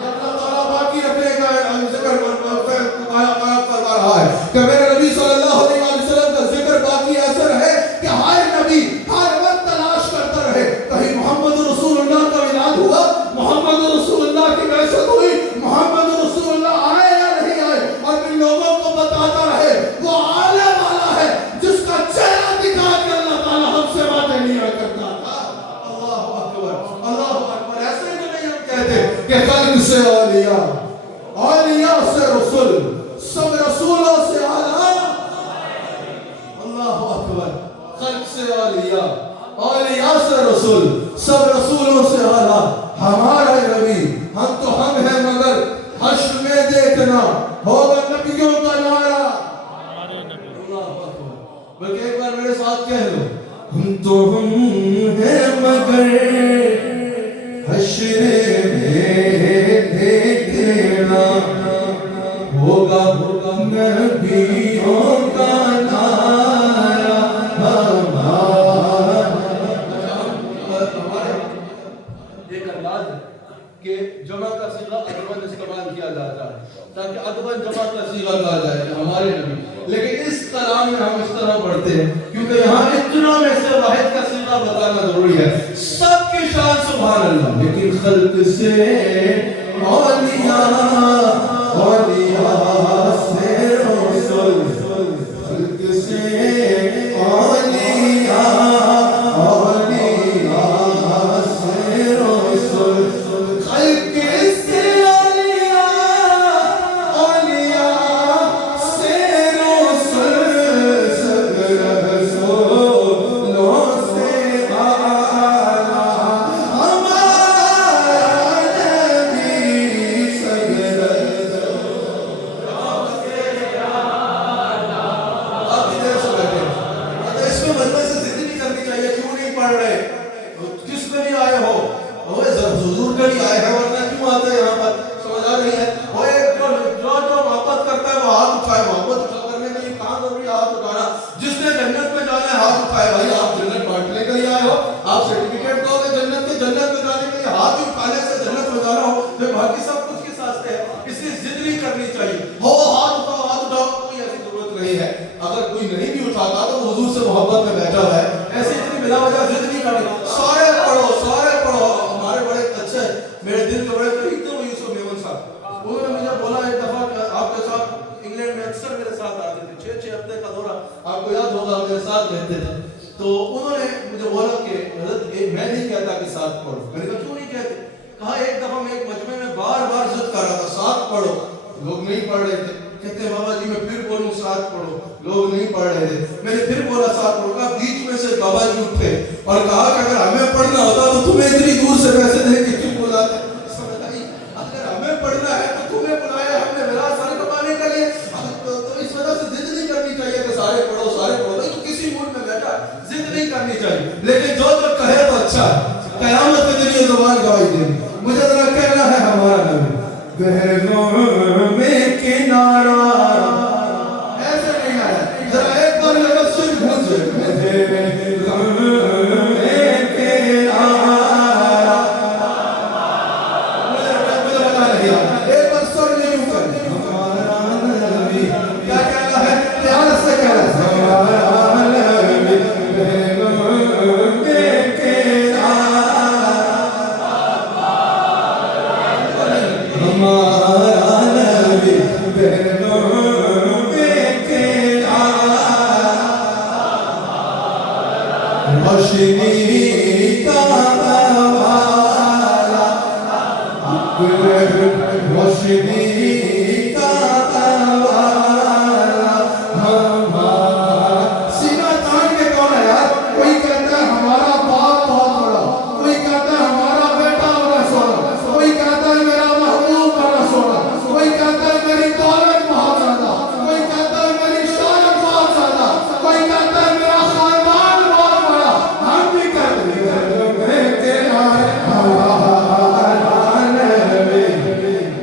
یہ اللہ تعالیٰ باقی رکھنے کا ذکر کروا رہا ہے کہ میرے نبی صلی اللہ علیہ وسلم کا ذکر باقی ایسا رہے کہ ہر نبی ہر وقت تلاش کرتا رہے کہیں محمد رسول اللہ کا اعلان ہوا، محمد رسول اللہ کی بعثت ہوئی، محمد رسول اللہ آئے یا نہیں آئے، اور پھر لوگوں کو بتاتا رہے وہ آنے والا ہے جس کا چہرہ دکھا کے اللہ تعالیٰ ہم سے وعدے لیا کرتا تھا. اللہ اکبر، اللہ اکبر. ایسے تو نہیں ہم کہتے کہ خلق سے اولیاء، اولیاء سے رسول، سب رسولوں سے اعلیٰ. اللہ اکبر. خلق سے اولیاء، اولیاء سے رسول، سب رسولوں سے اعلیٰ. ہمارا نبی ہم تو ہم ہیں مگر حشر میں دیکھنا ہوگا نبیوں کا نعرہ. اللہ اکبر. بلکہ ایک بار میرے ساتھ کہہ لو ہم تو ہم ہیں مگر حشر میں دیکھنا ہوگا نبیوں کا نعرہ ہمارا. ایک انداز ہے کہ جمع کا صیغہ ادباً استعمال کیا جاتا ہے تاکہ ادباً جمع کا صیغہ کہا جائے ہمارے نبی، لیکن اس کلام میں ہم اس طرح پڑھتے ہیں کیونکہ یہاں اتنا میں سے واحد کا صیغہ بتانا ضروری ہے. سب کی شان سبحان اللہ، لیکن خلق سے اولیاء، اولیاء سے رسول، خلق سے اولیاء، اولیاء سے رسول، خلق سے اولیاء، اولیاء سے رسول، سب رسولوں سے اعلیٰ ہمارا نبی، سب رسولوں سے اعلیٰ. آپ ادھر سے بیٹھے اس میں مجمع سے ضد نہیں کرنی چاہیے کیوں نہیں پڑھ رہے، کس میں بھی آئے ہو حضور کے بھی آئے ہیں ورنہ کیوں وجہ ضد نہیں کرنی، سارے پڑھو. ہمارے بڑے اچھے میرے دل کے بڑے قریب تھے وہ یوسف میمن صاحب. انہوں نے مجھے بولا ایک دفعہ کہ آپ کے ساتھ انگلینڈ میں اکثر میرے ساتھ آتے تھے، 6 ہفتے کا دورہ آپ کو یاد ہوگا میرے ساتھ رہتے تھے. تو انہوں نے مجھے بولا کہ حضرت میں نہیں کہتا کہ ساتھ پڑھو. میں نے کہا کیوں نہیں کہتے؟ کہا ایک دفعہ میں ایک مجمع میں بار ضد کر رہا تھا ساتھ پڑھو، لوگ نہیں پڑھ رہے تھے. کہتے ہیں بابا جی میں پھر بولوں ساتھ پڑھو، لوگ نہیں پڑھ رہے تھے. میں نے پھر بولا ساتھ پڑھو. کہا بیچ میں سے بابا جی اٹھے اور کہا کہ اگر ہمیں پڑھنا ہوتا تو تمہیں اتنی دور سے پیسے دے کے کیوں بلاتے؟ اگر ہمیں پڑھنا ہے تو تمہیں بلایا ہم نے میرا سر کمانے کے لیے. تو اس وجہ سے ضد نہیں کرنی چاہیے کہ سارے پڑھو. بھائی تو کسی ملک میں بیٹھا ضد نہیں کرنی چاہیے، لیکن جو کہے تو اچھا ہے. قیامت کے دن یہ زبان گواہی دے. مجھے ذرا کہنا ہے ہمارا نبی بہنوں میں کنارہ ایسے نہیں آیا. ذرا ایک بار لفظ سے بھول جائے بہنوں میں کنارہ. مجھے بتا نہیں آیا. ایک بار سر نہیں کر ہمارا نبی کیا کہنا ہے؟ پیار سے کہنا ہے ہمارا نبی بہنوں میں ہمارا نبی بہنوں میں کنارہ روشنی کا والا روشنی کا والا ہمارا. سینہ تان کے کون ہے یار؟ کوئی کہتا ہے ہمارا باپ بہت بڑا، کوئی کہتا ہے ہمارا بیٹا بڑا سونا، کوئی کہتا ہے میرا محبوب بڑا سونا، کوئی کہتا ہے میری دولت بہت زیادہ، کوئی کہتا ہے میری شہرت بہت زیادہ، کوئی کہتا ہے میرا خاندان بہت بڑا. ہم بھی کہتے ہیں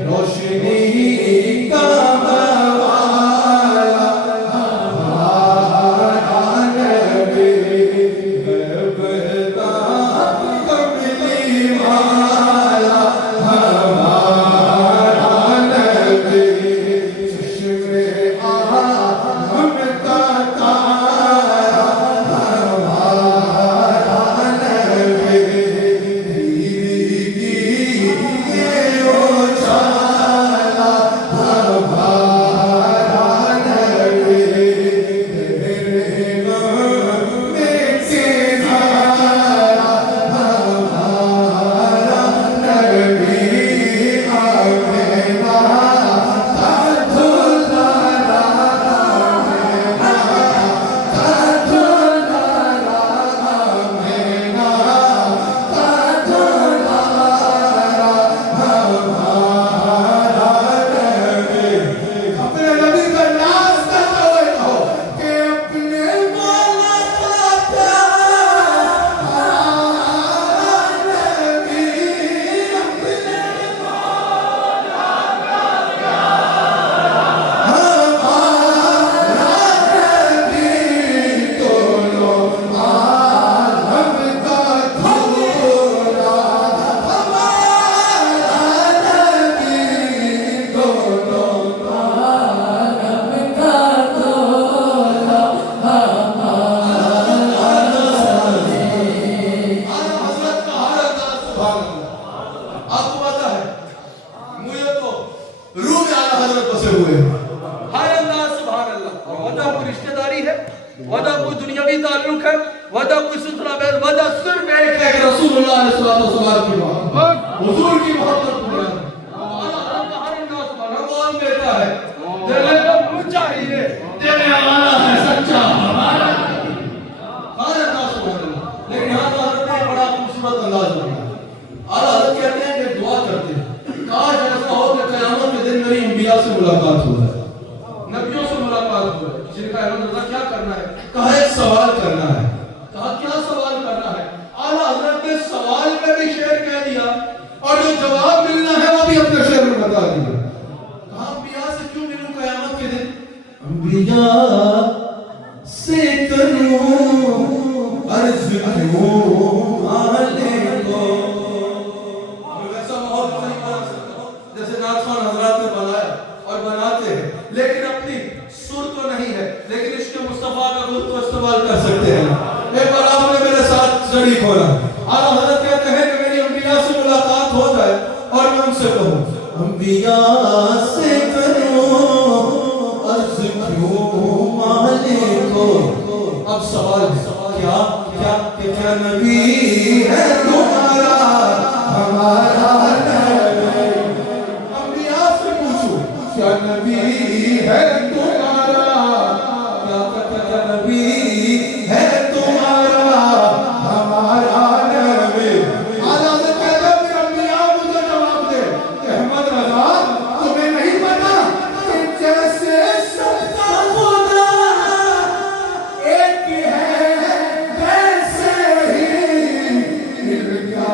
روشنی کا والا ہمارا نبی بہتا کملی والا ہمارا نبی چشمے آہم کا تارا ہمارا نبی دیدگی یہ اجالا ہمارا نبی بہنوں میں کنارہ ہمارا نبی آمینہ کا دلہا آمینہ کا دلہا آمینہ کا دلہا ہمارا نبی. اپنے نبی کا ناز کرتے ہوئے کہو کہ اپنے مولا خاطہ ہمارا نبی اپنے مولا ہمارا نبی دونوں عالم کا دھولا ہمارا نبی دونوں عالم کا دھولا حضرت کا ہر انداز سبحان اللہ. آپ کو پتا ہے مجھے تو روح میں اعلیٰ حضرت بسے ہوئے ہیں. ہر انداز سبحان اللہ. اور وجہ کوئی رشتہ داری ہے، وجہ کوئی دنیاوی تعلق ہے، وجہ کوئی سلسلہ بیل، وجہ صرف ایک ہے کہ رسول اللہ علیہ الصلوۃ کی محبت، حضور کی محبت پوری ہے. اعلیٰ حضرت کا ہر انداز سبحان اللہ. کون دیتا ہے؟ دل کو اونچا ہی ہے، دینے والا ہے سچا ہمارا ہر انداز سبحان اللہ. لیکن یہاں تو حضرت نے بڑا خوبصورت انداز بنایا. اعلیٰ حضرت کہتے ہیں کہ دعا کرتے ہیں کاش ایسا ہو کہ قیامت کے دن میری انبیاء سے ملاقات ہو جائے، نبیوں سے ملاقات ہو جائے. جن کا احمد رضا کیا کرنا ہے؟ کہا ایک سوال کرنا ہے. کہا کیا سوال کرنا ہے؟ اعلیٰ حضرت نے سوال میں بھی شعر کہہ دیا اور جو جواب ملنا ہے وہ بھی اپنے شعر میں بتا دیا. کہا انبیاء سے کیوں ملوں قیامت کے دن؟ انبیاء سے کروں عرض کیوں آلے کو. میں ویسا ماحول نہیں بنا سکتا ہوں جیسے ناطخوان حضرات نے بنایا اور بناتے ہیں، لیکن اپنی سر تو نہیں ہے، لیکن عشق مصطفیٰ کا لطف استعمال کر سکتے ہیں. ایک بار آپ نے میرے ساتھ پگڑی کھولا. اعلیٰ حضرت کہتے ہیں کہ میری انبیاء سے ملاقات ہو جائے اور میں ان سے کہوں انبیاء سے کرو عرض کیوں مالک کو. اب سوال ہے کیا نبی ہے تمہارا ہمارا نبی؟ انبیاء سے پوچھو کیا نبی ہے تمہارا؟ کیا نبی ہے تمہارا ہمارا نبی؟ اعلیٰ حضرت کہتے ہیں پھر انبیاء مجھے جواب دے کہ احمد رضا تمہیں نہیں پتا کہ جیسے سب کا خدا ایک ہے ویسے ہی ان کا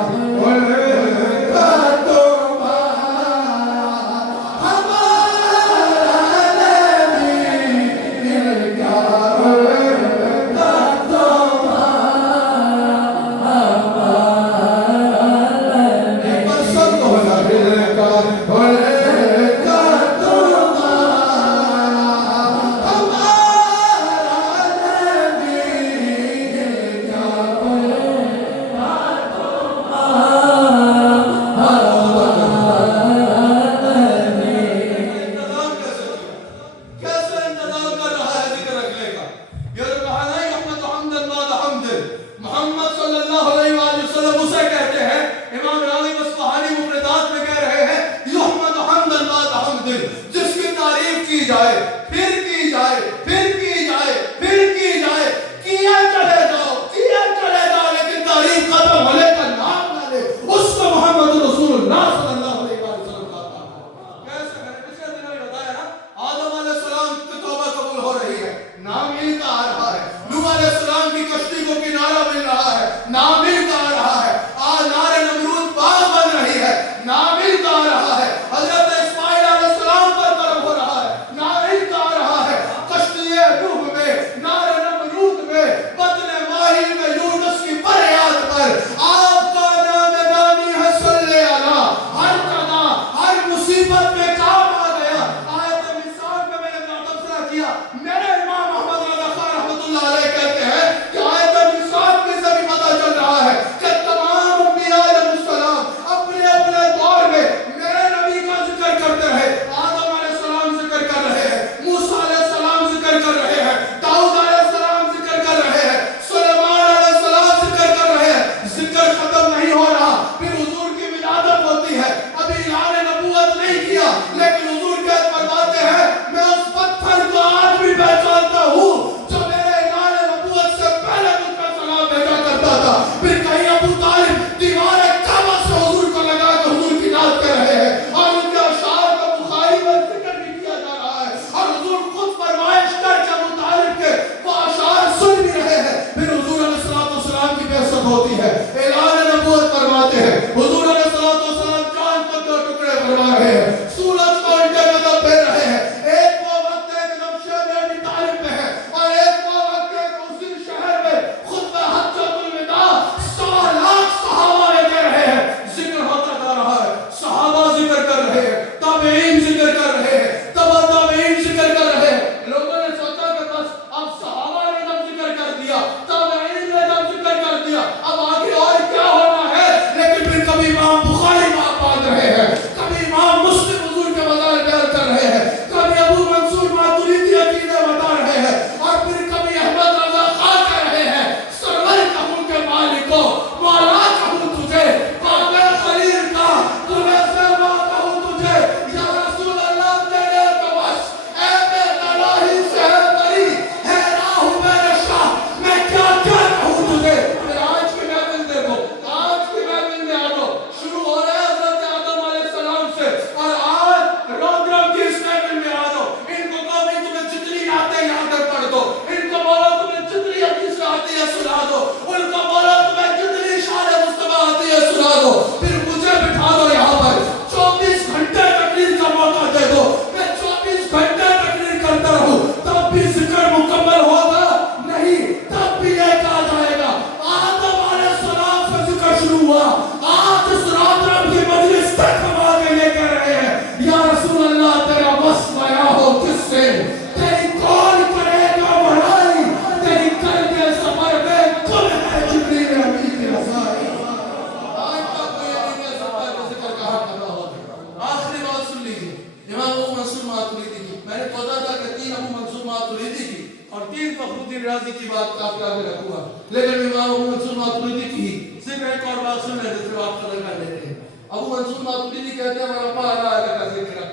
کہتے ہیں ورفعنا لک ذکرک.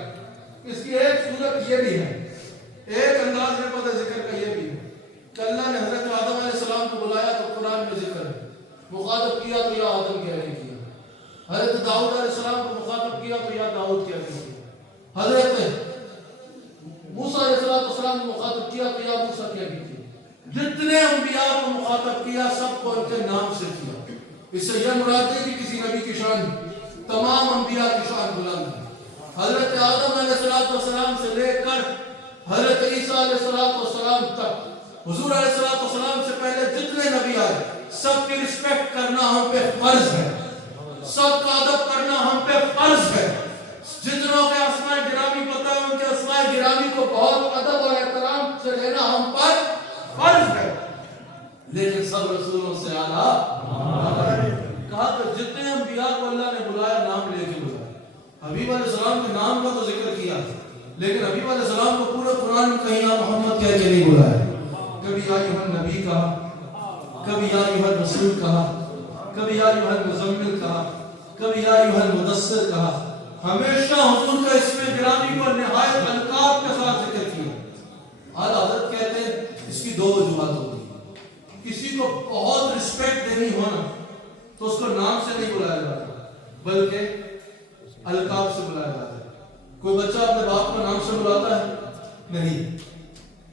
اس کی ایک صورت یہ بھی ہے, ایک انداز میں پتہ ذکر کا یہ بھی ہے کہ اللہ نے حضرت آدم علیہ السلام کو بلایا تو قرآن میں ذکر ہے, مخاطب کیا تو یا آدم کہہ کے کیا. حضرت داؤد علیہ السلام کو مخاطب کیا تو یا داؤد کہہ کے کیا. حضرت موسیٰ علیہ السلام کو مخاطب کیا تو یا موسیٰ کہہ کے کیا. جتنے انبیاء کو مخاطب کیا سب کو ان کے نام سے کیا. اس سے یہ مراد ہے کہ کسی نبی کی شان, تمام انبیاء کی شان بلند ہے. حضرت آدم علیہ السلام سے لے کر حضرت عیسیٰ علیہ السلام تک, حضور علیہ السلام سے پہلے جتنے نبی آئے سب کی رسپیکٹ کرنا ہم پہ فرض ہے, سب کا ادب کرنا ہم پہ فرض ہے. جتنوں کے اسماء گرامی پتہ ہے ان کے اسماء گرامی کو بہت ادب اور احترام سے لینا ہم پر فرض ہے. لیکن سب رسولوں سے اعلیٰ کہا کہ جتنے انبیاء کو اللہ نے بلایا نام لے کے بلایا. حبیب علیہ السلام کے نام کا تو ذکر کیا لیکن حبیب علیہ السلام کو پورے قرآن میں کہیں یا محمد کہہ کے نہیں بلایا. کبھی یا ایھا النبی کہا, کبھی یا ایھا الرسول کہا, کبھی یا ایھا المزمل کہا, کبھی یا ایھا المدثر کہا. ہمیشہ حضور کا اسم گرامی کو نہایت القاب کے ساتھ ذکر کیا. اعلیٰ حضرت کہتے ہیں اس کی دو وجوہات ہوتی ہیں. کسی کو بہت رسپیکٹ دینی ہونا تو اس کو نام سے نہیں بلایا جاتا بلکہ القاب سے بلایا جاتا ہے. کوئی بچہ اپنے باپ کو نام سے بلاتا ہے نہیں,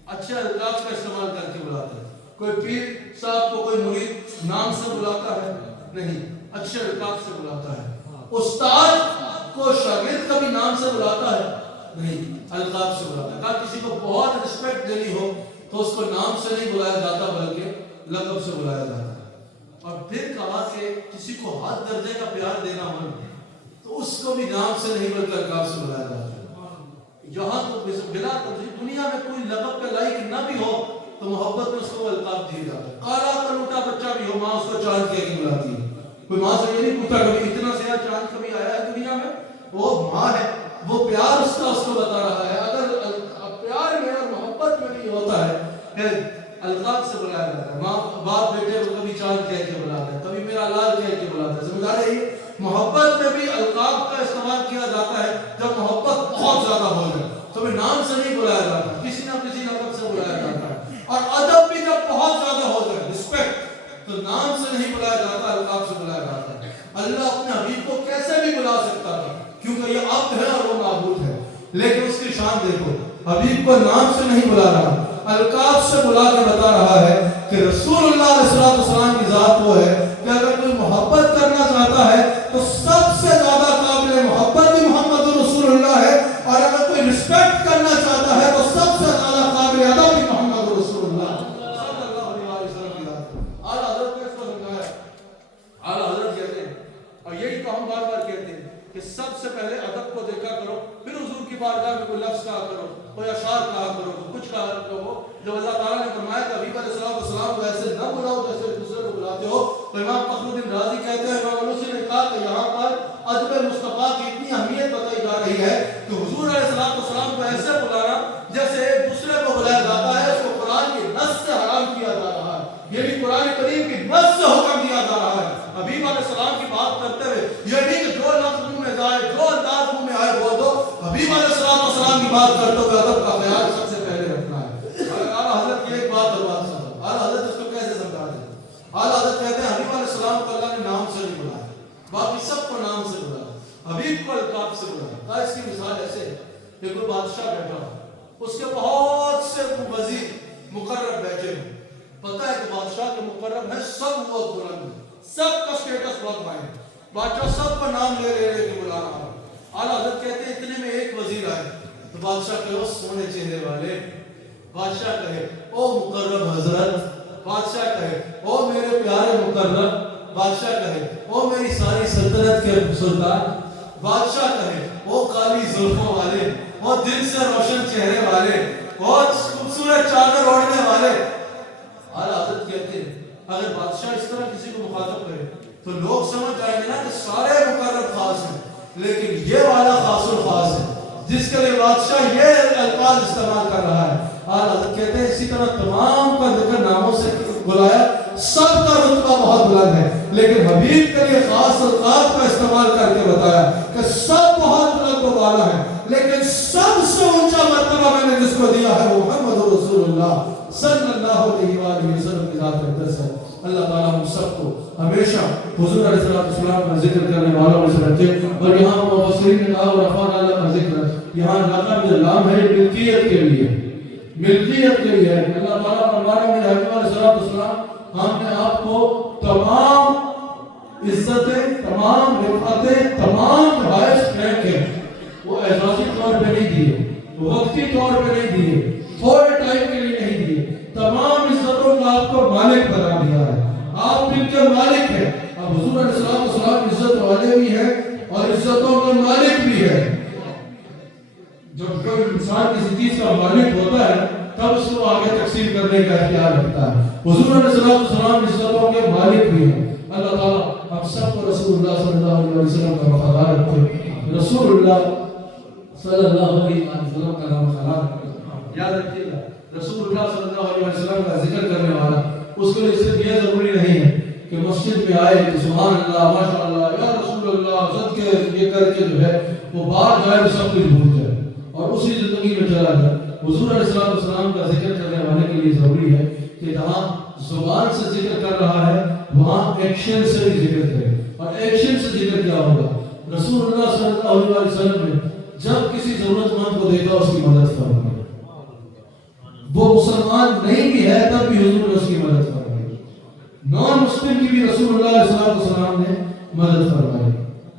اچھے القاب کا استعمال کر کے بلاتا ہے. کوئی پیر صاحب کو کوئی مرید نام سے بلاتا ہے نہیں, اچھے القاب سے بلاتا ہے. استاد کو شاگرد کبھی نام سے بلاتا ہے نہیں, القاب سے بلاتا ہے. کہا کسی کو بہت رسپیکٹ دینی ہو تو اس کو نام سے نہیں بلایا جاتا بلکہ لقب سے بلایا جاتا ہے. اور پھر کہا کہ کسی کو ہاتھ درجے کا پیار دینا ہو تو اس کو بھی نام سے نہیں بلکہ القاب سے بلایا جاتا ہے. یہاں تو بلا تردید دنیا میں کوئی لقب کا لائق نہ بھی ہو تو محبت میں اس کو القاب دیا جاتا ہے. کالا کلوٹا بچہ بھی ہو ماں اس کو چاند کہہ کے بلاتی ہے. کوئی ماں سے یہ نہیں پوچھتا کبھی اتنا سیاہ چاند کبھی آیا ہے دنیا میں, وہ ماں ہے, وہ پیار اس کا اس کو بتا رہا ہے. اگر پیار میں اور محبت میں نہیں ہوتا ہے پھر القاب سے بلایا جاتا ہے. ماں باپ بیٹے کو کبھی چاند کہہ کے بلاتا ہے, کبھی میرا لال کہہ کے بلاتا ہے. سمجھ آ رہی ہے؟ محبت میں بھی القاب کا استعمال کیا جاتا ہے. جب محبت بہت زیادہ ہو جائے تو بھی نام سے نہیں بلایا جاتا, کسی نہ کسی لقب سے بلایا جاتا ہے. اور ادب بھی جب بہت زیادہ ہو جائے رسپیکٹ تو نام سے نہیں بلایا جاتا, القاب سے بلایا جاتا ہے. اللہ اپنے حبیب کو کیسے بھی بلا سکتا تھا کیونکہ یہ عبد ہے اور وہ معبود ہے, لیکن اس کی شان دیکھو, حبیب کو نام سے نہیں بلا رہا, القاب سے بلا کے بتا رہا ہے کہ رسول اللہ علیہ السلام کی ذات وہ ہے کہ اگر کوئی محبت کرنا چاہتا ہے تو سب سے زیادہ قابل محبت بھی محمد رسول اللہ ہے, اور اگر کوئی رسپیکٹ کرنا چاہتا ہے تو سب سے زیادہ قابل ادب بھی محمد رسول اللہ صلی اللہ علیہ وسلم کی ذات ہے. اعلیٰ حضرت نے اس کو سمجھایا. اعلیٰ حضرت کہتے ہیں, اور یہی تو ہم بار بار کہتے ہیں کہ سب سے پہلے ادب کو دیکھا کرو, پھر حضور کی بارگاہ میں کوئی لفظ کہا کرو, کوئی اشعار کہا کرو, کچھ کہا کرو. جب اللہ تعالیٰ نے فرمایا کہ حبیب علیہ السلام کو ایسے نہ بلاؤ جیسے دوسرے کو بلاتے ہو, تو امام فخر الدین رازی کہتے ہیں امام علوسی نے کہا کہ یہاں پر ادب مصطفیٰ کی اتنی اہمیت بتائی جا رہی ہے کہ حضور علیہ السلام کو ایسے بلانا جیسے ایک دوسرے کو بلایا جاتا ہے, اس کو قرآن کی نص سے حرام کیا جا رہا ہے, یہ بھی قرآن کریم کی نص سے حکم دیا جا رہا ہے. حبیب علیہ السلام کی بات کرتے ہوئے یہ نہیں کہ جو لفظ منہ میں جائے, جو انداز منہ میں آئے بول دو. حبیب علیہ السلام کی بات کرتے ہوئے ادب کا خیال سب سے پہلے رکھنا ہے. اعلیٰ حضرت کی ایک بات اور بات سمجھو, اعلیٰ حضرت اس کو کیسے سمجھا دیں. اعلیٰ حضرت کہتے ہیں حبیب علیہ السلام کو اللہ نے نام سے نہیں بلایا, باقی سب کو نام سے بلایا, حبیب کو القاب سے بلایا. اس کی مثال ایسے ہے کہ کوئی بادشاہ بیٹھا ہو, اس کے بہت سے وزیر مقرب بیٹھے ہوں, پتہ ہے کہ بادشاہ کے مقرب ہیں سب بہت بلند ہیں, سب کا اسٹیٹس بہت ہائی ہے, بادشاہ سب کا نام لے کے بلا رہا ہے. اعلیٰ حضرت کہتے ہیں اتنے میں ایک وزیر آئے تو بادشاہ کہے او سونے چہرے والے, بادشاہ کہے او مقرب حضرت, بادشاہ کہے او میرے پیارے مقرب, بادشاہ کہے او میری ساری سلطنت کے سلطان, بادشاہ کہے او کالی زلفوں والے, او دل سے روشن چہرے والے, بہت خوبصورت چادر اوڑھنے والے. اعلیٰ حضرت کہتے ہیں اگر بادشاہ اس طرح کسی کو مخاطب کرے تو لوگ سمجھ جائیں گے نا کہ سارے مقرب خاص ہیں, لیکن یہ والا خاص الخاص ہے جس کے لیے بادشاہ یہ الفاظ استعمال کر رہا ہے. اعلیٰ حضرت کہتے ہیں اسی طرح تمام کا ذکر ناموں سے بلایا سب کا رتبہ بہت بلند ہے، لیکن حبیب کے لیے خاص القاب کا استعمال کر کے بتایا کہ سب بہت بلند و بالا ہے، لیکن سب سے اونچا مرتبہ میں نے جس کو دیا ہے وہ محمد رسول اللہ صلی اللہ علیہ وآلہ وسلم کی ذات اقدس ہے۔ اللہ تعالیٰ ہم سب کو ہمیشہ حضور علیہ السلام کا ذکر کرنے والوں میں سے رکھے۔ اور یہاں مفسرین نے کہا ورفعنا اللہ کا ذکر، یہاں لقب جو لام ہے ملکیت کے لیے، ملکیت کے لیے ہے۔ اللہ تعالیٰ فرمانے میں حبیب علیہ السلام ہم نے آپ کو تمام عزتیں، تمام رفعتیں، تمام رہائش پھینک کے وہ اعزازی طور پہ نہیں دیے، وقتی طور پہ نہیں دیے، تھوڑے ٹائم کے لیے نہیں دیے، تمام عزتوں کا آپ کو مالک بنا دیا ہے، آپ ان کے مالک ہیں۔ اب حضور علیہ السلام عزت والے بھی ہیں اور عزتوں کے مالک بھی ہیں۔ جب کوئی انسان کسی چیز کا مالک ہوتا ہے تب اس کو آگے تقسیم کرنے کا اختیار رکھتا ہے۔ حضور علیہ السلام عزتوں کے مالک بھی ہیں۔ اللہ تعالیٰ ہم سب کو رسول اللہ صلی اللہ علیہ وسلم کا وفادار رکھے، رسول اللہ صلی اللہ علیہ وسلم کا نام خراب رکھے۔ یاد رکھیے گا رسول اللہ صلی اللہ علیہ وسلم کا ذکر کرنے والا اس کے لیے صرف یہ ضروری نہیں ہے کہ مسجد میں آئے کہ سبحان اللہ ماشاء اللہ یا رسول اللہ صدقے یہ کر کے جو ہے وہ باہر جائے تو سب کچھ بھول جائے اور اسی زندگی میں چلا جائے۔ حضور علیہ السلام کا ذکر کرنے والے کے لیے ضروری ہے کہ جہاں زبان سے ذکر کر رہا ہے وہاں ایکشن سے بھی ذکر کرے۔ اور ایکشن سے ذکر کیا ہوگا؟ رسول اللہ صلی اللہ علیہ وسلم نے جب کسی ضرورت مند کو دیکھا اس کی مدد فرمائی، وہ مسلمان نہیں بھی ہے تب بھی حضور نے اس کی مدد فرمائی، نان مسلم کی بھی رسول اللہ علیہ السلام نے مدد فرمائی۔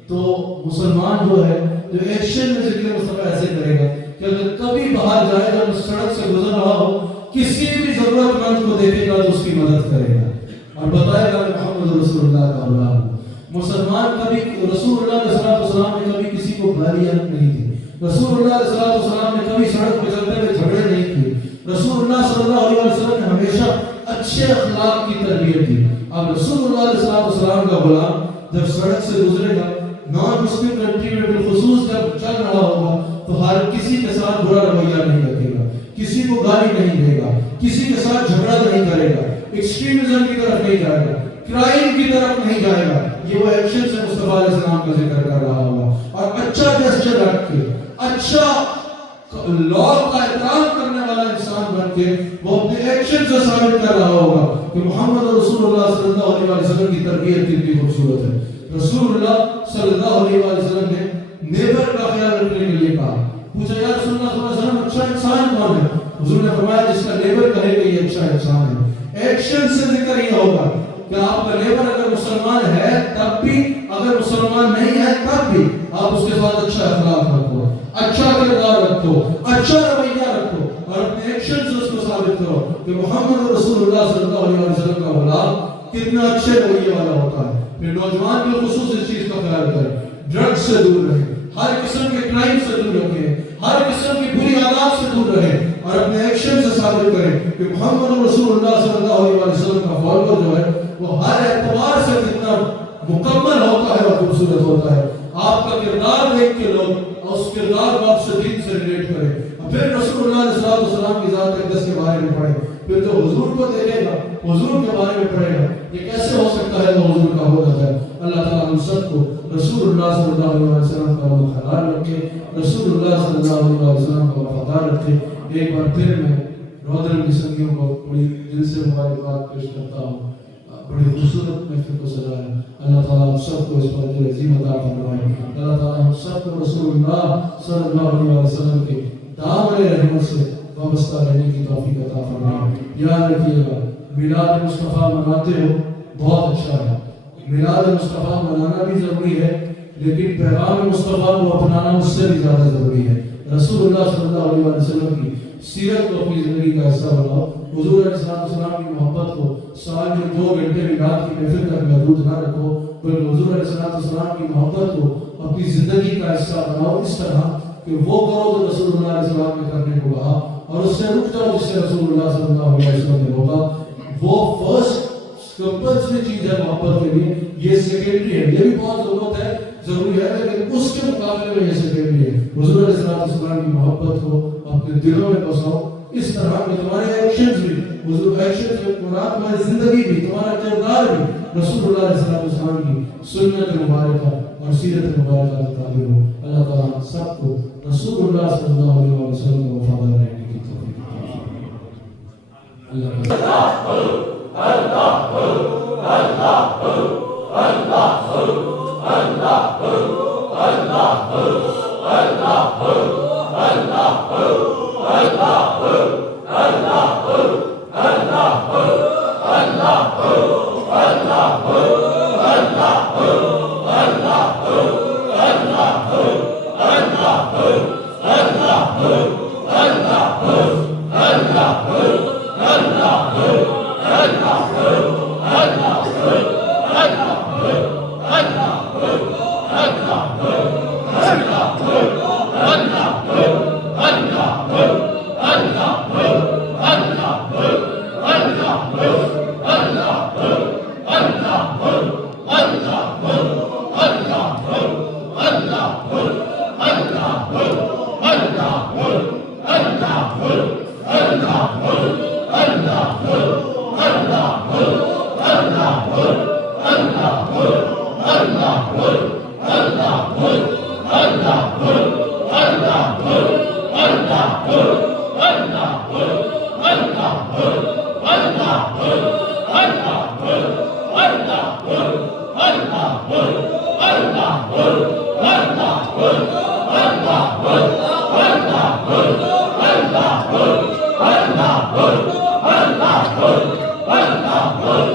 تو مسلمان جو ہے جو ایکشن میں ذکر مصطفیٰ ایسے کرے گا کہ اگر کبھی باہر جائے جب سڑک سے گزر رہا ہو کسی بھی ضرورت مند کو دیکھے گا تو اس کی مدد کرے گا اور بتائے گا کہ محمد رسول اللہ کا اولاد ہو۔ مسلمان کبھی رسول اللہ علیہ السلام نے کبھی کسی کو گالیاں نہیں دی، رسول اللہ علیہ السلام نے کبھی سڑک پہ چلتے ہوئے جھگڑے نہیں کیے، رسول اللہ صلی اللہ علیہ وسلم نے ہمیشہ اچھے اخلاق کی تربیت دی۔ اب رسول اللہ علیہ السلام کا غلام جب سڑک سے گزرے گا نان مسلم کنٹری میں بالخصوص جب چل رہا ہوگا تو ہر کسی کے ساتھ برا رویہ نہیں رکھے گا، کسی کو گالی نہیں دے گا، کسی کے ساتھ جھگڑا نہیں کرے گا، ایکسٹریمزم کی طرف نہیں جائے گا، کرائم کی طرف نہیں جائے گا۔ یہ وہ ایکشن سے مصطفیٰ علیہ السلام کا ذکر کر رہا ہوگا اور اچھا جسچر رکھ کے اچھا لاء کا احترام کرنے والا انسان بن کے وہ اپنے ایکشن سے ثابت کر رہا ہوگا کہ محمد رسول اللہ صلی اللہ علیہ وسلم کی تربیت کتنی خوبصورت ہے۔ رسول اللہ صلی اللہ علیہ وسلم نے نیبر کا خیال رکھنے کے لیے کہا، پوچھا یا رسول اللہ صلی اللہ علیہ وسلم اچھا انسان کون ہے؟ حضور نے فرمایا جس کا نیبر کہے کہ یہ اچھا انسان ہے۔ ایکشن سے ذکر یہ ہوگا کہ آپ کا نیبر اگر مسلمان ہے تب بھی، اگر مسلمان نہیں ہے تب بھی آپ اس کے ساتھ اچھا اخلاق رکھو، اچھا کردار رکھو، اچھا رویہ رکھو اور اپنے ایکشن سے اس کو ثابت کرو کہ محمد رسول اللہ صلی اللہ علیہ وسلم کا غلام کتنا اچھے رویے والا ہوتا ہے۔ پھر نوجوان بالخصوص اس چیز کا خیال کریں، ڈرگ سے دور رہیں، ہر قسم کے کرائم سے دور رکھیں، ہر قسم کی بری عادات سے دور رہیں اور اپنے ایکشن سے ثابت کریں کہ محمد رسول اللہ صلی اللہ علیہ وسلم کا فالوور جو ہے وہ ہر اعتبار سے کتنا مکمل ہوتا ہے اور خوبصورت ہوتا ہے۔ آپ کا کردار دیکھ کے لوگ اس کردار کو آپ سے دل سے ریلیٹ کریں، پھر رسول اللہ علیہ السلام کی ذات اقدس کے بارے میں پڑھیں، پھر جو حضور کو دیکھے گا حضور کے بارے میں پڑھے گا یہ کیسے ہو سکتا ہے وہ حضور کا ہو جاتا ہے۔ اللہ تعالیٰ ہم سب کو رسول اللہ صلی اللہ علیہ وسلم کا وفادار رکھے، رسول اللہ صلی اللہ علیہ وسلم کا وفادار رکھے۔ ایک بار پھر میں روزن کی سنگیوں کو بڑی دل سے مبارکباد پیش کرتا ہوں، بڑی خوبصورت محفل کو سجایا۔ اللہ تعالیٰ ہم سب کو اس پر اجر عظیم عطا فرمائے۔ اللہ تعالیٰ ہم سب کو رسول اللہ صلی اللہ علیہ وسلم کے دامن رحمت سے وابستہ رہنے کی توفیق عطا فرمائے۔ یاد رکھیے گا میلاد مصطفیٰ مناتے ہو بہت اچھا ہے، میلاد مصطفیٰ منانا بھی ضروری ہے لیکن پیغام مصطفیٰ کو اپنانا اس سے بھی زیادہ ضروری ہے۔ رسول اللہ صلی اللہ علیہ وسلم کی سیرت کو اپنی زندگی کا حصہ بناؤ۔ حضور علیہ السلام کی محبت کو سال میں 2 گھنٹے میلاد کی محفل تک محدود نہ رکھو بلکہ حضور علیہ السلام کی محبت کو اپنی زندگی کا حصہ بناؤ اس طرح کہ وہ کرو جو رسول اللہ علیہ السلام نے کرنے کو کہا اور اس سے رک جاؤ جس سے رسول اللہ صلی اللہ علیہ وسلم نے روکا۔ وہ فرسٹ کمپلسری چیز ہے محبت کے لیے، یہ سیکنڈری ہے، یہ بھی بہت ضروری ہے لیکن اس کے مقابلے میں یہ سیکنڈری ہے۔ حضور علیہ السلام کی محبت کو اپنے دلوں میں بساؤ اس طرح کہ تمہارے ایکشنز بھی حضور عیشت سے قرآن تمہاری زندگی بھی تمہارا کردار بھی رسول اللہ علیہ السلام کی سنت مبارکہ اور سیرت مبارکہ کا تابع ہو. اللہ تعالیٰ سب کو رسول اللہ صلی اللہ علیہ وسلم کو وفادار رہنے کی توفیق عطا Allah